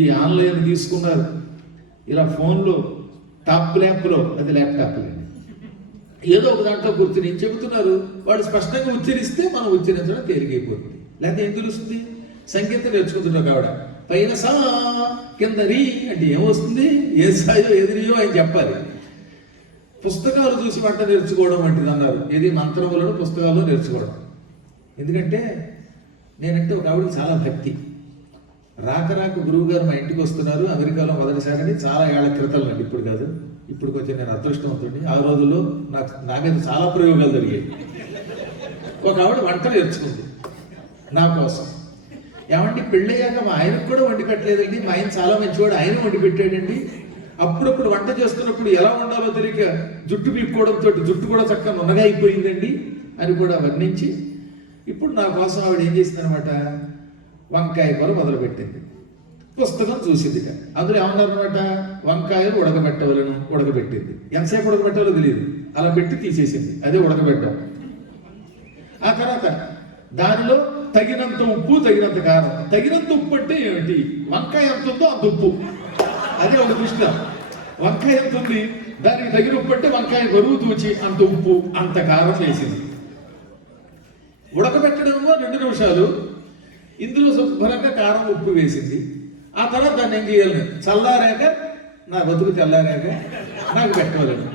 ఈ ఆన్లైన్ తీసుకున్నారు. ఇలా ఫోన్లో టాప్ ల్యాప్లో, అది ల్యాప్టాప్లో ఏదో ఒక దాంట్లో కూర్చుని చెబుతున్నారు. వాడు స్పష్టంగా ఉచ్చరిస్తే మనం ఉచ్చరించడం తేలికైపోతుంది. లేకపోతే ఏం తెలుస్తుంది? సంగీతం నేర్చుకుంటున్నాం కావడ పైన సా కింద రీ అంటే ఏమొస్తుంది? ఏ స్థాయో ఎదిరియో ఆయన చెప్పాలి. పుస్తకాలు చూసి వంట నేర్చుకోవడం వంటిది అన్నారు. ఇది మంత్రములను పుస్తకాల్లో నేర్చుకోవడం. ఎందుకంటే నేనంటే ఒక ఆవిడకి చాలా భక్తి. రాక గురువు గారు మా ఇంటికి వస్తున్నారు. అమెరికాలో మొదటిసారి చాలా ఏళ్ల క్రితం అండి, ఇప్పుడు కాదు. ఇప్పుడు కొంచెం నేను అదృష్టవంతుడిని. ఆ రోజుల్లో నా మీద చాలా ప్రయోగాలు జరిగాయి. ఒక ఆవిడ వంట నేర్చుకుంది నా కోసం. ఏమంటే పెళ్ళయ్యాక మా ఆయనకు కూడా వండి పెట్టలేదండి. మా ఆయన చాలా మంచివాడు, ఆయన వండి పెట్టాడండి. అప్పుడప్పుడు వంట చేస్తున్నప్పుడు ఎలా ఉండాలో తెలియక జుట్టు పీక్కోవడంతో జుట్టు కూడా చక్కగా నున్నగా అయిపోయిందండి అని కూడా వర్ణించి ఇప్పుడు నా కోసం ఆవిడ ఏం చేసిందనమాట, వంకాయ కూర మొదలుపెట్టింది. పుస్తకం చూసింది. అందులో ఏమన్నారనమాట, వంకాయలు ఉడకబెట్టింది. ఎంతసేపు ఉడకబెట్టాలో తెలియదు, అలా పెట్టి తీసేసింది. అదే ఉడకబెట్టాం. ఆ తర్వాత దానిలో తగినంత ఉప్పు, తగినంత కారం. తగినంత ఉప్పు అంటే ఏమిటి? వంకాయ ఎంత ఉందో అంత ఉప్పు. అదే ఒక దృష్ట. వంకాయ ఎంత ఉంది, దానికి తగిన ఉప్పు అంటే వంకాయ బరువు తూచి అంత ఉప్పు, అంత కారం వేసింది. ఉడకబెట్టడంలో 2 నిమిషాలు. ఇందులో శుభ్రంగా కారం ఉప్పు వేసింది. ఆ తర్వాత దాన్ని ఏం చేయాలి? చల్లారాక, నా బతుకు తెల్లారాక నాకు పెట్టవలను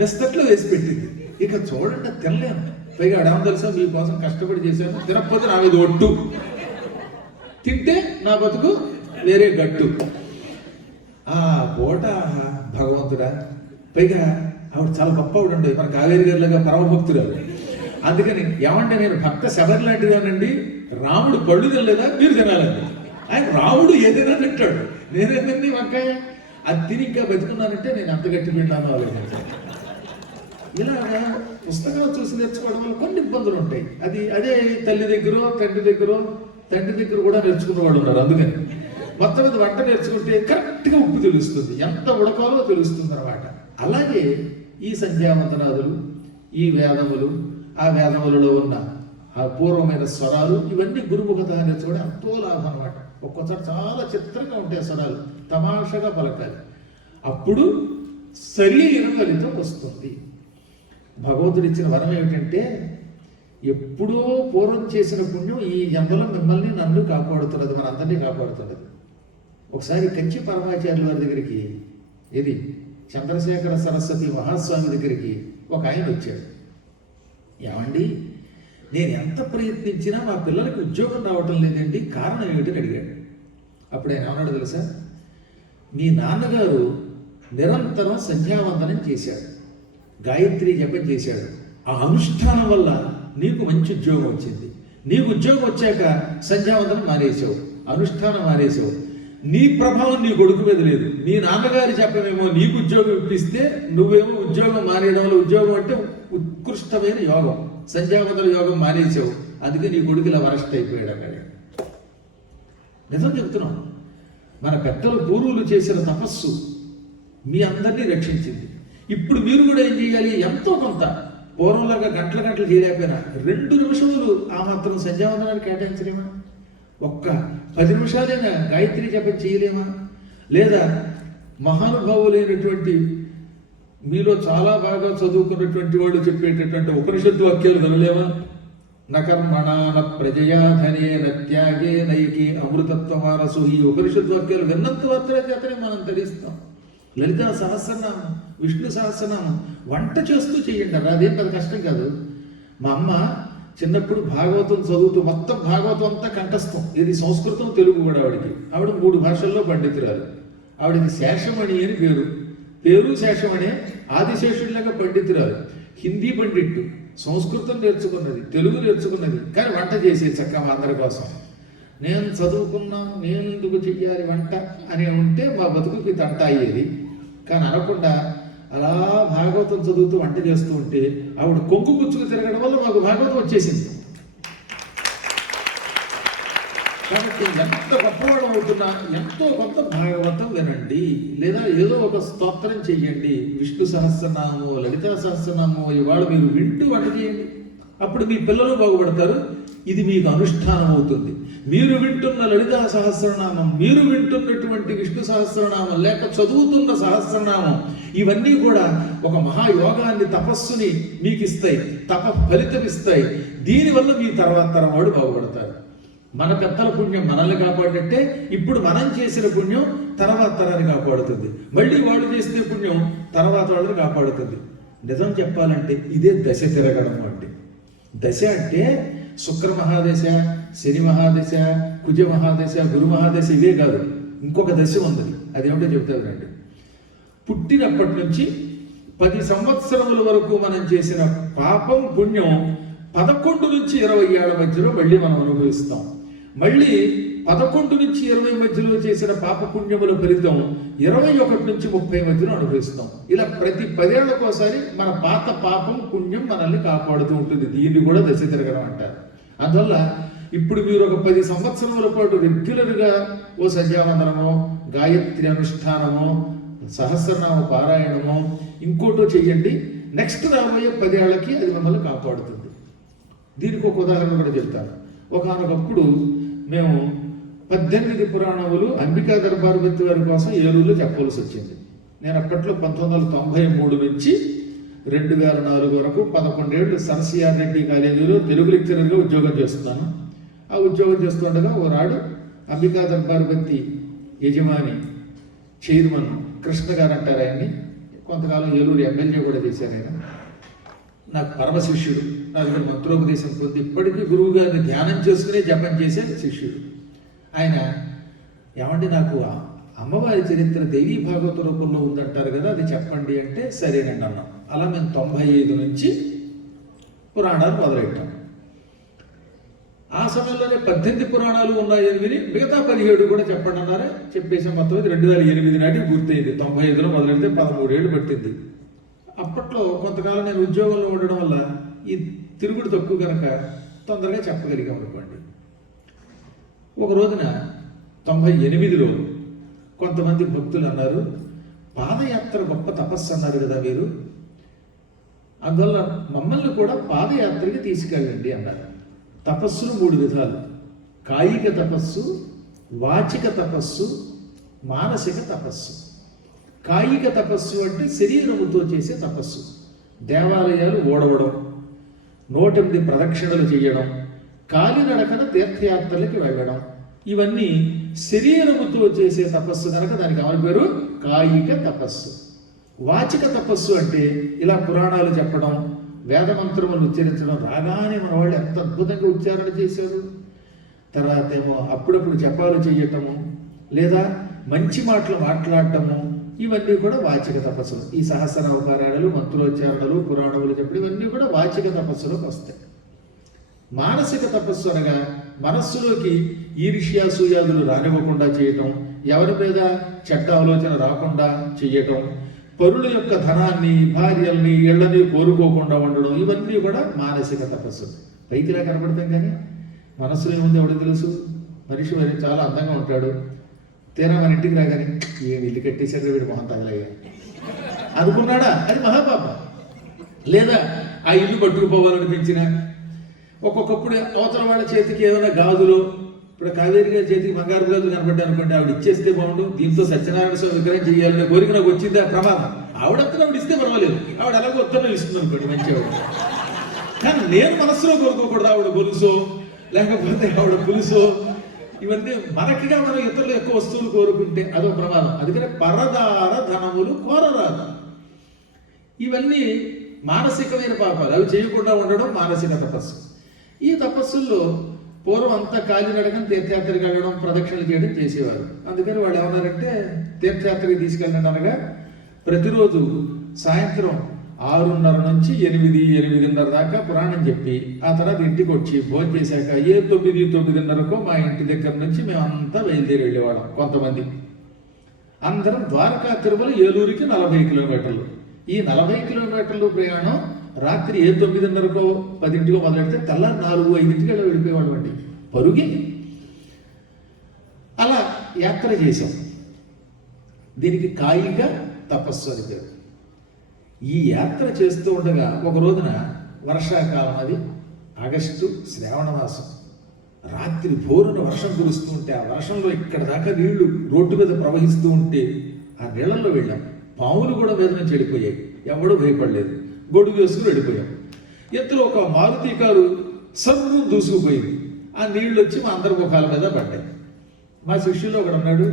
వెస్తట్లో వేసి పెట్టింది. ఇక చూడండి, తినలేను. పైగా అడేమో తెలుసా, మీకోసం కష్టపడి చేశాను, తినకపోతే నా మీద ఒట్టు, తింటే నా బతుకు వేరే గట్టు. ఆ పూట భగవంతుడా. పైగా ఆవిడ చాలా గొప్ప ఆవిడ ఉండదు, మన కావేరి గారిలాగా పరమభక్తురాలు. అందుకని ఏమంటే నేను భక్త శబరి లాంటిదానండి. రాముడు పళ్ళు తినలేదా, మీరు తినాలండి. ఆయన రాముడు ఏదైనా తింటాడు, నేనేదండి వంకాయ. అది తిని ఇంకా బతుకున్నానంటే నేను అంత గట్టి వింటాను ఆలోచించాను. ఇలాగా పుస్తకాలు చూసి నేర్చుకోవడం వల్ల కొన్ని ఇబ్బందులు ఉంటాయి. అదే తల్లి దగ్గర తండ్రి దగ్గర కూడా నేర్చుకున్నవాడు ఉన్నారు. అందుకని మొత్తం మీద వంట నేర్చుకుంటే కరెక్ట్గా ఉప్పు తెలుస్తుంది, ఎంత ఉడకాలో తెలుస్తుంది అనమాట. అలాగే ఈ సంధ్యావందనాదులు, ఈ వేదములు, ఆ వేదములలో ఉన్న ఆ పూర్వమైన స్వరాలు ఇవన్నీ గురుముఖత నేర్చుకోవడం ఎంతో లాభం అనమాట. ఒక్కోసారి చాలా చిత్రంగా ఉంటాయి స్వరాలు, తమాషగా పలకాలి. అప్పుడు సరైన ఫలితం వస్తుంది. భగవంతుడు ఇచ్చిన వరం ఏమిటంటే ఎప్పుడో పూర్వం చేసిన పుణ్యం ఈ జన్మలో మిమ్మల్ని నన్ను కాపాడుతున్నది, మన అందరినీ కాపాడుతున్నది. ఒకసారి కంచి పరమాచార్యుల వారి దగ్గరికి, ఇది చంద్రశేఖర సరస్వతి మహాస్వామి దగ్గరికి ఒక ఆయన వచ్చాడు. ఏమండి, నేను ఎంత ప్రయత్నించినా మా పిల్లలకి ఉద్యోగం రావటం లేదండి, కారణం ఏమిటని అడిగాడు. అప్పుడు ఆయన ఏమన్నాడు తెలుసా? మీ నాన్నగారు నిరంతరం సంధ్యావందనం చేశాడు, గాయత్రి జపం చేశాడు. ఆ అనుష్ఠానం వల్ల నీకు మంచి ఉద్యోగం వచ్చింది. నీకు ఉద్యోగం వచ్చాక సంధ్యావందనం మానేసావు, అనుష్ఠానం మానేసావు. నీ ప్రభావం నీ కొడుకు మీద లేదు. మీ నాన్నగారి చెప్పమేమో నీకు ఉద్యోగం ఇప్పిస్తే నువ్వేమో ఉద్యోగం మానేయడంలో, ఉద్యోగం అంటే ఉత్కృష్టమైన యోగం, సంధ్యావందన యోగం మానేసావు. అందుకే నీ కొడుకు ఇలా వరస్ట్ అయిపోయాడు. అక్కడ నిజం చెప్తున్నాం. మన పెద్దలు పూర్వులు చేసిన తపస్సు మీ అందరినీ రక్షించింది. ఇప్పుడు మీరు కూడా ఏం చేయాలి? ఎంతో కొంత పూర్వంలాగా గంటల గంటలు చేయలేకపోయినా 2 నిమిషములు ఆ మాత్రం సంధ్యావందనాన్ని కేటాయించలేమా? ఒక్క 10 నిమిషాలైనా గాయత్రి జపం చేయలేమా? లేదా మహానుభావులైనటువంటి మీలో చాలా బాగా చదువుకున్నటువంటి వాళ్ళు చెప్పేటటువంటి ఉపనిషత్తు వాక్యాలు వినలేమా? నకర్మణ న ప్రజయా ధనే నత్యాగే నైకి అమృతత్వమానసు. ఈ ఉపనిషత్తు వాక్యాలు విన్నంత మాత్రమే చేతనే మనం తెలుస్తాం. లలితా సహస్రనామం, విష్ణు సహస్రనామం వంట చేస్తూ చేయండి. అదేం పెద్ద కష్టం కాదు. మా అమ్మ చిన్నప్పుడు భాగవతం చదువుతూ మొత్తం భాగవతం అంతా కంఠస్థం. ఇది సంస్కృతం, తెలుగు కూడా. ఆవిడ 3 భాషల్లో పండితురాలు. ఆవిడకి శేషమణి అని పేరు శేషమణి. ఆదిశేషుడిలాగా పండితురాలు. హిందీ పండిట్టు, సంస్కృతం నేర్చుకున్నది, తెలుగు నేర్చుకున్నది. కానీ వంట చేసేది చక్కగా అందరి కోసం. నేను చదువుకున్నాను, నేను ఎందుకు చెయ్యాలి వంట అని ఉంటే మా బతుకుకి తంట అయ్యేది. కానీ అనకుండా అలా భాగవతం చదువుతూ వంట చేస్తూ ఉంటే ఆవిడ కొంగు పుచ్చుకు తిరగడం వల్ల మాకు భాగవతం వచ్చేసింది. కాబట్టి ఎంత గొప్పవాడు అవుతున్నా ఎంతో కొంత భాగవతం వినండి, లేదా ఏదో ఒక స్తోత్రం చెయ్యండి. విష్ణు సహస్రనామో, లలితా సహస్రనామో ఇవాళ మీరు వింటూ వంట చేయండి. అప్పుడు మీ పిల్లలు బాగుపడతారు. ఇది మీకు అనుష్ఠానం అవుతుంది. మీరు వింటున్న లలితా సహస్రనామం, మీరు వింటున్నటువంటి విష్ణు సహస్రనామం, లేక చదువుతున్న సహస్రనామం, ఇవన్నీ కూడా ఒక మహాయోగాన్ని, తపస్సుని మీకు ఇస్తాయి, తప ఫలితం ఇస్తాయి. దీనివల్ల మీ తర్వాత తరం వాడు బాగుపడతారు. మన పెద్దల పుణ్యం మనల్ని కాపాడినట్టే ఇప్పుడు మనం చేసిన పుణ్యం తర్వాత తరాన్ని కాపాడుతుంది. మళ్ళీ వాళ్ళు చేసిన పుణ్యం తర్వాత వాళ్ళని కాపాడుతుంది. నిజం చెప్పాలంటే ఇదే దశ తిరగడం అంటే. దశ అంటే శుక్ర మహాదశ, శని మహాదశ, కుజ మహాదశ, గురు మహాదశ ఇవే కాదు. ఇంకొక దశ ఉంది. అదేమిటో చెప్తానండి. పుట్టినప్పటి నుంచి 10 సంవత్సరముల వరకు మనం చేసిన పాపం పుణ్యం 11 నుంచి 20 ఏళ్ల మధ్యలో మళ్ళీ మనం అనుభవిస్తాం. మళ్ళీ 11 నుంచి 20 మధ్యలో చేసిన పాప పుణ్యముల ఫలితం 21 నుంచి 30 మధ్యలో అనుభవిస్తాం. ఇలా ప్రతి 10 ఏళ్లకోసారి మన పాత పాపం పుణ్యం మనల్ని కాపాడుతూ ఉంటుంది. దీన్ని కూడా దశ తిరగడం అంటారు. అందువల్ల ఇప్పుడు మీరు ఒక 10 సంవత్సరముల పాటు రెగ్యులర్గా ఓ సంధ్యావందనమో, గాయత్రి అనుష్ఠానమో, సహస్రనామ పారాయణమో, ఇంకోటో చెయ్యండి. నెక్స్ట్ రాబోయే 10 ఏళ్లకి అది మిమ్మల్ని కాపాడుతుంది. దీనికి ఒక ఉదాహరణ కూడా చెప్తాను. ఒకనొకప్పుడు మేము 18 పురాణములు అంబికా దర్బారుబత్తి వారి కోసం ఏలూరులో చెప్పవలసి వచ్చింది. నేను అప్పట్లో 1993 నుంచి 2004 వరకు 11 ఏళ్ళు సరసిఆర్ రెడ్డి కాలేజీలో తెలుగు లెక్చరర్గా ఉద్యోగం చేస్తున్నాను. ఆ ఉద్యోగం చేస్తుండగా ఓనాడు అంబికా దర్బారుబత్తి యజమాని, చైర్మన్ కృష్ణ గారు అంటారు ఆయన్ని. కొంతకాలం ఏలూరు ఎమ్మెల్యే కూడా చేశారు ఆయన. నాకు పరమ శిష్యుడు. నా దగ్గర మంత్రోపదేశం పొంది ఇప్పటికీ గురువు గారిని ధ్యానం చేసుకునే జపం చేసే శిష్యుడు ఆయన. ఏమంటే నాకు అమ్మవారి చరిత్ర దేవీ భాగవత రూపంలో ఉందంటారు కదా, అది చెప్పండి అంటే సరేనండి అన్నాం. అలా మేము 95 నుంచి పురాణాలు మొదలెట్టాం. ఆ సమయంలోనే 18 పురాణాలు ఉన్నాయని విని మిగతా 17 కూడా చెప్పండి అన్నారే. చెప్పేసాం. మొత్తం 2008 నాటికి పూర్తయింది. 95లో మొదలెడితే 13 ఏళ్ళు పట్టింది. అప్పట్లో కొంతకాలం నేను ఉద్యోగంలో ఉండడం వల్ల ఈ తిరుగుడు తక్కువ కనుక తొందరగా చెప్పగలిగాం అనుకోండి. ఒక రోజున 98లో కొంతమంది భక్తులు అన్నారు, పాదయాత్ర గొప్ప తపస్సు అన్నారు కదా మీరు, అందువల్ల మమ్మల్ని కూడా పాదయాత్రకి తీసుకెళ్ళండి అన్నారు. తపస్సులు 3 విధాలు: కాయిక తపస్సు, వాచిక తపస్సు, మానసిక తపస్సు. కాయిక తపస్సు అంటే శరీరముతో చేసే తపస్సు. దేవాలయాలు ఓడవడం, 108 ప్రదక్షిణలు చేయడం, కాలినడకన తీర్థయాత్రలకి వెళ్ళడం, ఇవన్నీ శరీరముతో చేసే తపస్సు కనుక దానికి ఎవరి పేరు కాయిక తపస్సు. వాచిక తపస్సు అంటే ఇలా పురాణాలు చెప్పడం, వేదమంత్రములు ఉచ్చరించడం. రాగానే మన వాళ్ళు ఎంత అద్భుతంగా ఉచ్చారణ చేశారు. తర్వాత ఏమో అప్పుడప్పుడు జపాలు చేయటము, లేదా మంచి మాటలు మాట్లాడటము, ఇవన్నీ కూడా వాచిక తపస్సులు. ఈ సహస్రనామ పారాయణలు, మంత్రోచ్చారణలు, పురాణములు చెప్పడం, ఇవన్నీ కూడా వాచిక తపస్సులోకి వస్తాయి. మానసిక తపస్సు అనగా మనస్సులోకి ఈర్ష్యాసూయాదులు రానివ్వకుండా చేయటం, ఎవరి మీద చెడ్డ ఆలోచన రాకుండా చేయటం, పరుల యొక్క ధనాన్ని, భార్యల్ని, ఇళ్లని కోరుకోకుండా ఉండడం, ఇవన్నీ కూడా మానసిక తపస్సు. పైకిలా కనపడతాం కానీ మనస్సులో ఏముంది ఎవరికి తెలుసు? మనిషి మరి చాలా అందంగా ఉంటాడు, తీరా మన ఇంటికి రాగానే ఏమి ఇల్లు కట్టేశారు వీడు మొహం తగలయ్యా అనుకున్నాడా, అది మహాపాపం. లేదా ఆ ఇల్లు పట్టుకుపోవాలనిపించిన, ఒక్కొక్కప్పుడు అవతల వాళ్ళ చేతికి ఏదైనా గాజులు, ఇప్పుడు కావేరి గారి చేతికి బంగారు గాజులు కనపడ్డా అనుకోండి, ఆవిడ ఇచ్చేస్తే బాగుండు, దీంతో సత్యనారాయణ స్వామి విగ్రహం చేయాలనే కోరిక నాకు వచ్చింది, ఆ ప్రమాదం. ఆవిడంతా ఆవిడ ఇస్తే పర్వాలేదు, ఆవిడ అలాగే ఉత్తరం ఇస్తుంది అనుకోండి, మంచిగా. కానీ నేను మనస్సులో కోరుకోకూడదు ఆవిడ గొలుసో, లేకపోతే ఆవిడ పులుసో, ఇవన్నీ మనకిగా మనం ఇతరులు ఎక్కువ వస్తువులు కోరుకుంటే అదో ప్రమాదం. అందుకని పరదార ధనములు కోరరాదు. ఇవన్నీ మానసికమైన పాపాలు, అవి చేయకుండా ఉండడం మానసిక తపస్సు. ఈ తపస్సుల్లో పూర్వం అంతా కాలినడకని తీర్థయాత్రకి వెళ్ళడం, ప్రదక్షిణలు చేయడం చేసేవారు. అందుకని వాళ్ళు ఏమన్నారంటే తీర్థయాత్రకి తీసుకెళ్ళండి అనగా ప్రతిరోజు సాయంత్రం 6:30 నుంచి 8, 8:30 దాకా పురాణం చెప్పి ఆ తర్వాత ఇంటికి వచ్చి భోజనం చేశాక 9, 9:30కో మా ఇంటి దగ్గర నుంచి మేమంతా బయలుదేరి వెళ్ళేవాళ్ళం. కొంతమంది అందరం ద్వారకా తిరుమల ఏలూరికి 40 కిలోమీటర్లు. ఈ 40 కిలోమీటర్లు ప్రయాణం రాత్రి 9:30కో 10కో మొదలెడితే తెల్లారి 4, 5కి వెళ్ళిపోయేవాళ్ళం అండి, పరుగి. అలా యాత్ర చేశాం. దీనికి కాయిక తపస్సు అని పేరు. ఈ యాత్ర చేస్తూ ఉండగా ఒక రోజున వర్షాకాలం, అది ఆగస్టు శ్రావణ మాసం, రాత్రి భోరున వర్షం కురుస్తూ ఉంటే ఆ వర్షంలో ఇక్కడ దాకా నీళ్లు రోడ్డు మీద ప్రవహిస్తూ ఉంటే ఆ నీళ్ళల్లో వెళ్ళాం. పాములు కూడా మీద నుంచి వెళ్ళిపోయాయి, ఎవడూ భయపడలేదు, గొడుగు వేసుకుని వెళ్ళిపోయాం. ఎత్తులో ఒక మారుతి కారు సర్వం దూసుకుపోయింది. ఆ నీళ్ళు వచ్చి మా అందరి ముఖాల మీద పడ్డాయి. మా శిష్యుల్లో ఒకడు అన్నాడు,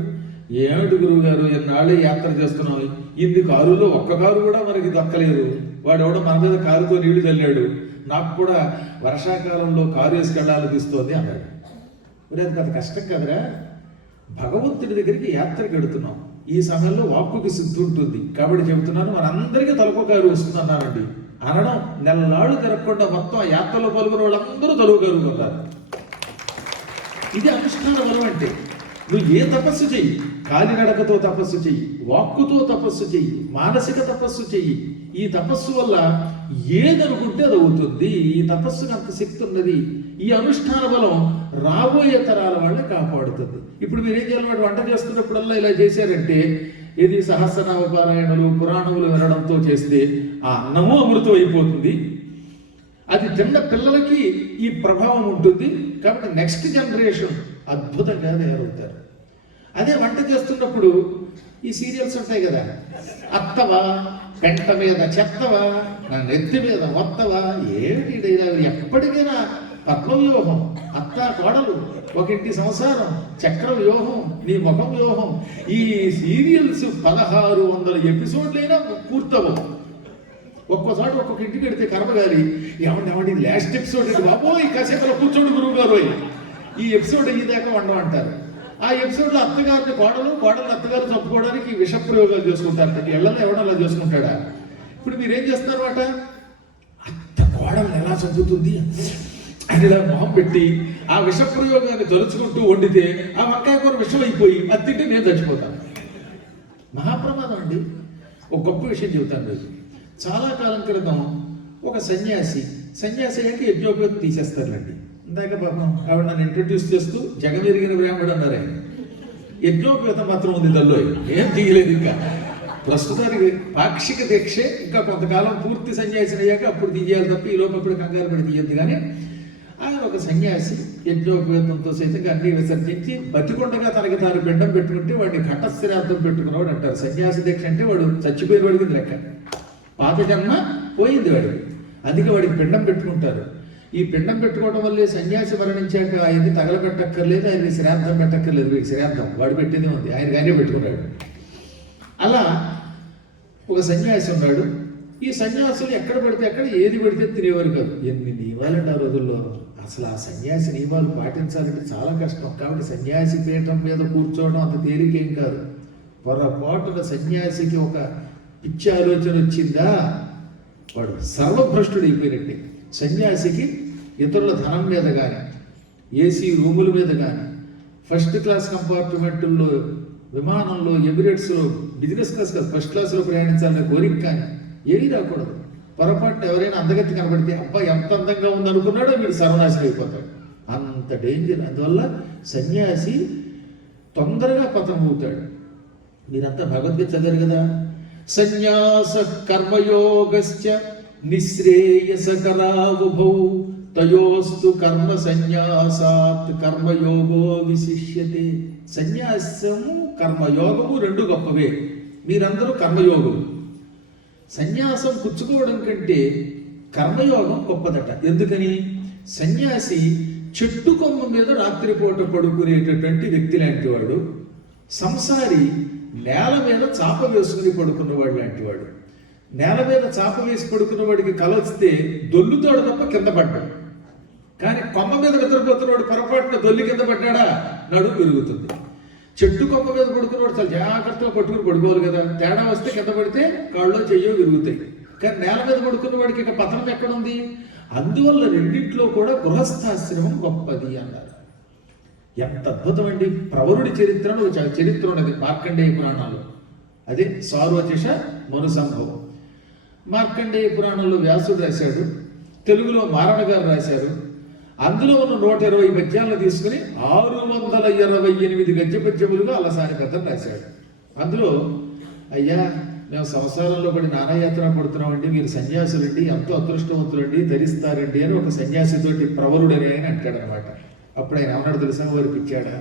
ఏమిటి గురువు గారు, ఎన్నాళ్ళే యాత్ర చేస్తున్నాం, ఇన్ని కారుల్లో ఒక్క కారు కూడా మనకి దక్కలేదు, వాడు ఎవడో మన మీద కారుతో నీళ్లు చల్లాడు, నాకు కూడా వర్షాకాలంలో కారు వేసుకెళ్ళాలనిపిస్తోంది అన్నాడు. మరి అది పెద్ద కష్టం కదరా, భగవంతుడి దగ్గరికి యాత్రకి వెడుతున్నాం, ఈ సమయంలో వాక్కుకి సిద్ధి ఉంటుంది కాబట్టి చెబుతున్నాను, మనందరికీ తలుపు కారు వస్తుందన్నానండి. అనడం నెలనాళ్ళు తిరగకుండా మొత్తం ఆ యాత్రలో పాల్గొన్న వాళ్ళందరూ తలుపు కారు కొన్నారు. ఇది అనుష్ఠాన బలం అంటే. నువ్వు ఏ తపస్సు చెయ్యి, కాలినడకతో తపస్సు చెయ్యి, వాక్కుతో తపస్సు చెయ్యి, మానసిక తపస్సు చెయ్యి. ఈ తపస్సు వల్ల ఏదనుకుంటే అది అవుతుంది. ఈ తపస్సుకు అంత శక్తి ఉన్నది. ఈ అనుష్ఠాన బలం రాబోయే తరాల వాళ్ళని కాపాడుతుంది. ఇప్పుడు మీరేం చేయాలి, వంట చేస్తున్నప్పుడల్లా ఇలా చేశారంటే, ఇది సహస్రనామ పారాయణలు, పురాణములు వినడంతో చేస్తే ఆ అన్నము అమృతం అయిపోతుంది. అది తిన్న పిల్లలకి ఈ ప్రభావం ఉంటుంది. కాబట్టి నెక్స్ట్ జనరేషన్ అద్భుతంగా తయారవుతారు. అదే వంట చేస్తున్నప్పుడు ఈ సీరియల్స్ ఉంటాయి కదా, అత్తవా పెంట మీద చెత్తవా, నా నెత్తి మీద మొత్తవా, ఏమిటి డైలాగ్. ఎప్పటికైనా పద్మవ్యూహం, అత్త కోడలు, ఒక ఇంటి సంసారం, చక్ర వ్యూహం, నీ ముఖం వ్యూహం. ఈ సీరియల్స్ 1600 ఎపిసోడ్లైనా పూర్తవు. ఒక్కోసారి ఒక్కొక్క ఇంటికి వెడితే కర్మగాలి, ఏమండి లాస్ట్ ఎపిసోడ్ ఇది బాబోయ్, కాసేపట్లో కూర్చోండి గురువు గారు, ఈ ఎపిసోడ్ అయ్యేదాకా వండమంటారు. ఆ ఎపిసోడ్లో అత్తగారిని కోడలు అత్తగారు చంపుకోవడానికి విష ప్రయోగాలు చేసుకుంటారు. ఇళ్లలో ఎవడో అలా చేసుకుంటాడా? ఇప్పుడు మీరేం చేస్తున్నారు అట, అత్త కోడలు ఎలా చంపుతుంది అని ఇలా మొహం పెట్టి ఆ విష ప్రయోగాన్ని తలుచుకుంటూ వండితే ఆ వంకాయ కూర విషం అయిపోయి అది తింటే నేను చచ్చిపోతాను. మహాప్రమాదం అండి. ఒక గొప్ప విషయం చెబుతాను రోజు. చాలా కాలం క్రితం ఒక సన్యాసి అయ్యాక యజ్ఞోపేతం తీసేస్తారులేండి. ఇందాక పాపం ఆవిడ నన్ను ఇంట్రడ్యూస్ చేస్తూ జగమెరిగిన బ్రాహ్మడు అన్నారు. ఆయన యజ్ఞోపేతం మాత్రం ఉంది, తల్లో ఏం తీయలేదు ఇంకా. ప్రస్తుతానికి పాక్షిక దీక్షే, ఇంకా కొంతకాలం పూర్తి సన్యాసిని అయ్యాక అప్పుడు తీయాలి తప్ప ఈ లోపు అప్పుడు కంగారు పడి తీయద్దు. కానీ ఆయన ఒక సన్యాసి యజ్ఞోపేతంతో సైతం అన్ని విసర్జించి బతికొండగా తనకి తాను పిండం పెట్టుకుంటే వాడిని ఘటశ్రాద్ధం పెట్టుకున్నవాడు అంటారు. సన్యాసి దీక్ష అంటే వాడు చచ్చిపోయిన వాడికి లెక్క, పాత జన్మ పోయింది వాడికి, అందుకే వాడికి పిండం పెట్టుకుంటారు. ఈ పిండం పెట్టుకోవడం వల్లే సన్యాసి మరణించాక ఆయన్ని తగలబెట్టక్కర్లేదు, ఆయన్ని శ్రాద్ధం పెట్టక్కర్లేదు. వీడి శ్రాద్ధం వాడు పెట్టేదే ఉంది, ఆయన కానీ పెట్టుకున్నాడు. అలా ఒక సన్యాసి ఉన్నాడు. ఈ సన్యాసులు ఎక్కడ పడితే అక్కడ ఏది పడితే తినేవారు కాదు. ఎన్ని నియమాలండి ఆ రోజుల్లో. అసలు ఆ సన్యాసి నియమాలు పాటించాలంటే చాలా కష్టం. కాబట్టి సన్యాసి పీఠం మీద కూర్చోవడం అంత తేలికేం కాదు. పొరపాటున సన్యాసికి ఒక పిచ్చి ఆలోచన వచ్చిందా వాడు సర్వభ్రష్టుడు అయిపోయినట్టే. సన్యాసికి ఇతరుల ధనం మీద కానీ, ఏసీ రూముల మీద కానీ, ఫస్ట్ క్లాస్ కంపార్ట్మెంట్లో, విమానంలో, ఎమిరేట్స్లో, బిజినెస్ క్లాస్ కాదు ఫస్ట్ క్లాస్లో ప్రయాణించాలనే కోరిక కానీ ఏమీ రాకూడదు. పొరపాటున ఎవరైనా అందగత్తి కనబడితే అబ్బా ఎంత అందంగా ఉందనుకున్నాడో వీడు సర్వనాశనం అయిపోతాడు. అంత డేంజర్. అందువల్ల సన్యాసి తొందరగా పతనం అవుతాడు. మీరంతా భగవద్గీత చదివారు కదా. సన్యాస కర్మయోగశ్చ నిశ్రేయసకరావుభౌ తయోస్తు కర్మ సన్యాసాత్ కర్మయోగో విశిష్యతే. సన్యాసము కర్మయోగము రెండు గొప్పవే. మీరందరూ కర్మయోగులు. సన్యాసం పుచ్చుకోవడం కంటే కర్మయోగం గొప్పదట. ఎందుకని? సన్యాసి చెట్టు కొమ్మ మీద రాత్రిపూట పడుకునేటటువంటి వ్యక్తి లాంటి వాడు. సంసారి నేల మీద చాప వేసుకుని పడుకున్నవాడు లాంటి వాడు. నేల మీద చాప వేసి పడుకున్న వాడికి కలొస్తే దొల్లుతాడు తప్ప కింద పడ్డాడు. కానీ కొమ్మ మీద నిద్రపోతున్నవాడు పొరపాటున దొల్లి కింద పడ్డాడా నడుము పెరుగుతుంది. చెట్టు కొమ్మ మీద పడుకున్నవాడు చాలా జాగ్రత్తగా పట్టుకుని పడుకోవాలి కదా. తేడా వస్తే కింద పడితే కాళ్ళలో చెయ్యో విరుగుతాయి. కానీ నేల మీద పడుకున్న వాడికి ఇక పతనం ఎక్కడుంది? అందువల్ల రెండింటిలో కూడా గృహస్థాశ్రమం గొప్పది అన్నారు. ఎంత అద్భుతం అండి. ప్రవరుడి చరిత్రను చరిత్ర ఉన్నది మార్కండేయ పురాణాల్లో. అదే సారోచిష మనుసంభవం. మార్కండేయ పురాణంలో వ్యాసుడు రాశాడు, తెలుగులో మారణ గారు రాశారు. అందులో ఉన్న 120 పద్యాలను తీసుకుని 628 గద్య పద్యములుగా అలసాని కథను రాశాడు. అందులో అయ్యా మేము సంసారంలో పడి నానాయాత్ర పడుతున్నామండి, మీరు సన్యాసులండి, ఎంతో అదృష్టవంతులండి, ధరిస్తారండి అని ఒక సన్యాసితోటి ప్రవరుడని ఆయన అంటాడు అనమాట. అప్పుడు ఆయన ఏమన్నాడు తెలుసా? వారికి ఇచ్చాడా?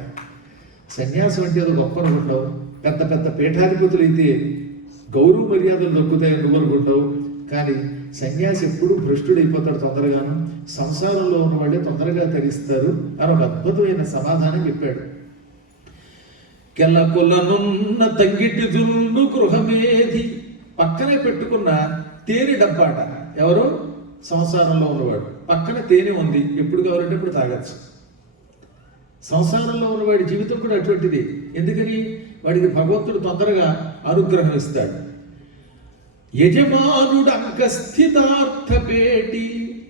సన్యాసం అంటే అది గొప్ప అనుకుంటావు, పెద్ద పెద్ద పీఠాధిపతులు అయితే గౌరవ మర్యాదలు దొక్కుతాయి అనుకుంటావు, కానీ సన్యాసి ఎప్పుడు భ్రష్టుడైపోతాడు తొందరగాను, సంసారంలో ఉన్న వాళ్ళే తొందరగా తరిస్తారు అని ఒక అద్భుతమైన సమాధానం చెప్పాడు. కెలకొలనున్న తంగిటి దుల్లు గృహమేధి. పక్కనే పెట్టుకున్న తేనె డబ్బాట. ఎవరు? సంసారంలో ఉన్నవాడు. పక్కన తేనె ఉంది, ఎప్పుడు కావాలంటే ఇప్పుడు తాగచ్చు. సంసారంలో ఉన్నవాడి జీవితం కూడా అటువంటిది. ఎందుకని? వాడికి భగవంతుడు తొందరగా అనుగ్రహం ఇస్తాడు. యజమానుడు అంకస్థితార్థపేటి.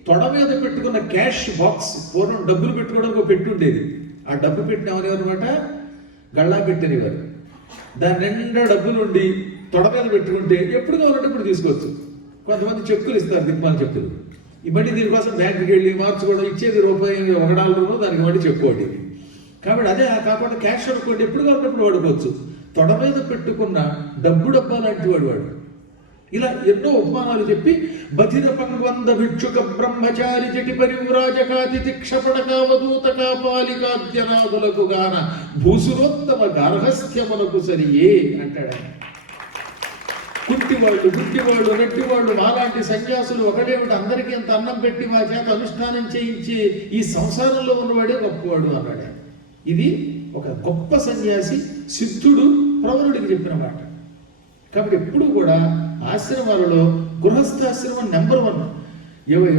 తొడ మీద పెట్టుకున్న క్యాష్ బాక్స్, పూర్వం డబ్బులు పెట్టుకోవడానికి పెట్టుండేది. ఆ డబ్బు పెట్టినవనేవన్నమాట గళ్ళా పెట్టినవారు. దాని నిండా డబ్బులు ఉండి తొడ మీద పెట్టుకుంటే ఎప్పుడు కావాలంటే ఇప్పుడు తీసుకోవచ్చు. కొంతమంది చెక్కులు ఇస్తారు, దిగ్మాల చెక్కులు. ఈ మళ్ళీ దీనికోసం బ్యాంకుకి వెళ్ళి మార్చుకోవడం, ఇచ్చేది $1 దానికి మళ్ళీ చెప్పుకోండి. కాబట్టి అదే కాకుండా క్యాష్ అనుకోండి, ఎప్పుడు కావాలంటే వాడుకోవచ్చు. తొడ మీద పెట్టుకున్న డబ్బు డబ్బా లాంటి వాడు. ఇలా ఎన్నో ఉపమానాలు చెప్పి బధిర పంగవంద భిక్షుక బ్రహ్మచారి జటి పరివ్రాజకాతిథి క్షపణకావధూతక పాలికాద్యనాథులకు గాన భూసురోత్తమ గార్హస్థ్యమునకు సరియే అంటాడు. కుంటివాళ్ళు, గుడ్డివాళ్ళు, నట్టివాళ్ళు, మాలాంటి సన్యాసులు ఒకడేమిటి అందరికీ ఎంత అన్నం పెట్టి మా చేత అనుష్ఠానం చేయించి ఈ సంసారంలో ఉన్నవాడే గొప్పవాడు అన్నాడు. ఇది ఒక గొప్ప సన్యాసి సిద్ధుడు ప్రవరుడికి చెప్పిన మాట. కాబట్టి ఎప్పుడు కూడా ఆశ్రమాలలో గృహస్థాశ్రమం నెంబర్ 1.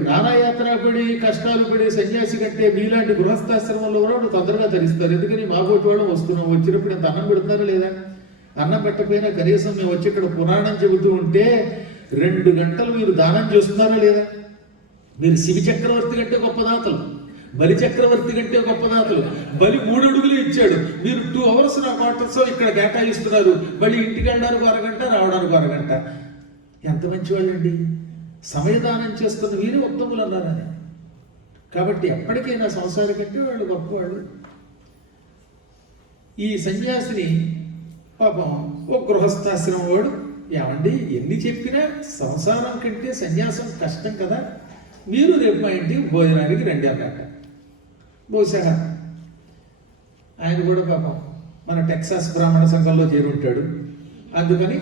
నానాయాత్ర పడి కష్టాలు పడి సన్యాసి కంటే మీలాంటి గృహస్థాశ్రమంలో ఉన్నవాడు తొందరగా ధరిస్తారు. ఎందుకని? మాబోటి వాళ్ళు వచ్చినప్పుడు ఎంత అన్నం పెడతారా లేదా? అన్నం పెట్టకపోయినా కనీసం మేము వచ్చి ఇక్కడ పురాణం చెబుతూ ఉంటే 2 గంటలు మీరు దానం చేస్తున్నారా లేదా? మీరు శివి చక్రవర్తి కంటే గొప్ప దాతలు, బలి చక్రవర్తి కంటే గొప్ప దాతలు. బలి 3 అడుగులు ఇచ్చాడు, మీరు 2 hours నా క్వార్టర్స్ ఇక్కడ కేటాయిస్తున్నారు. మళ్ళీ ఇంటికి వెళ్ళడానికి 1 గంట, రావడానికి 1 గంట. ఎంత మంచివాళ్ళండి. సమయదానం చేస్తున్న వీరే ఉత్తములు అన్నారని. కాబట్టి ఎప్పటికైనా సంసారి కంటే వాళ్ళు గొప్పవాళ్ళు. ఈ సన్యాసిని పాపం ఒక గృహస్థాశ్రమం వాడు ఏమండి ఎన్ని చెప్పినా సంసారం కంటే సన్యాసం కష్టం కదా, మీరు రేపు మా ఇంటికి భోజనానికి రండి అన్నట్ట. బహుశా ఆయన కూడా పాపం మన టెక్సాస్ బ్రాహ్మణ సంఘంలో చేరుంటాడు. అందుకని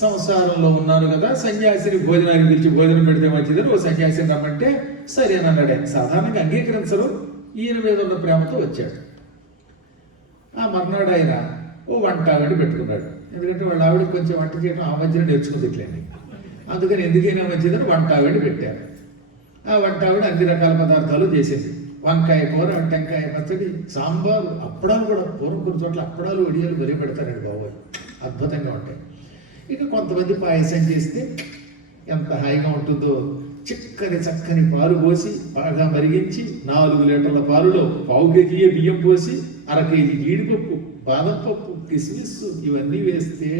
సంసారంలో ఉన్నాను కదా, సన్యాసిని భోజనానికి పిలిచి భోజనం పెడితే మంచిదని ఓ సన్యాసిని రమ్మంటే సరే అని అన్నాడు. సాధారణంగా అంగీకరించరు, ఈయన మీద ఉన్న ప్రేమతో వచ్చాడు. ఆ మర్నాడు ఆయన ఓ వంట ఆవిడ పెట్టుకున్నాడు. ఎందుకంటే వాళ్ళ ఆవిడ కొంచెం వంట చేయడం ఆ మధ్యన నేర్చుకుందిట్లేండి. అందుకని ఎందుకైనా మంచిదని వంట ఆవిడ పెట్టారు. ఆ వంట ఆవిడ అన్ని రకాల పదార్థాలు చేసేది. వంకాయ కూర, టెంకాయ పచ్చడి, సాంబారు, అప్పడాలు కూడా. పూర్వం కొన్ని చోట్ల అప్పడాలు వడియాలు బరి పెడతారండి బాబోయ్, అద్భుతంగా ఉంటాయి. ఇక కొంతమంది పాయసం చేస్తే ఎంత హాయిగా ఉంటుందో. చిక్కని చక్కని పాలు పోసి బాగా మరిగించి 4 లీటర్ల పాలులో 1/2 కేజీ బియ్యం పోసి 1/2 కేజీ జీడిపప్పు, బాదం పప్పు, కిస్మిస్ ఇవన్నీ వేస్తే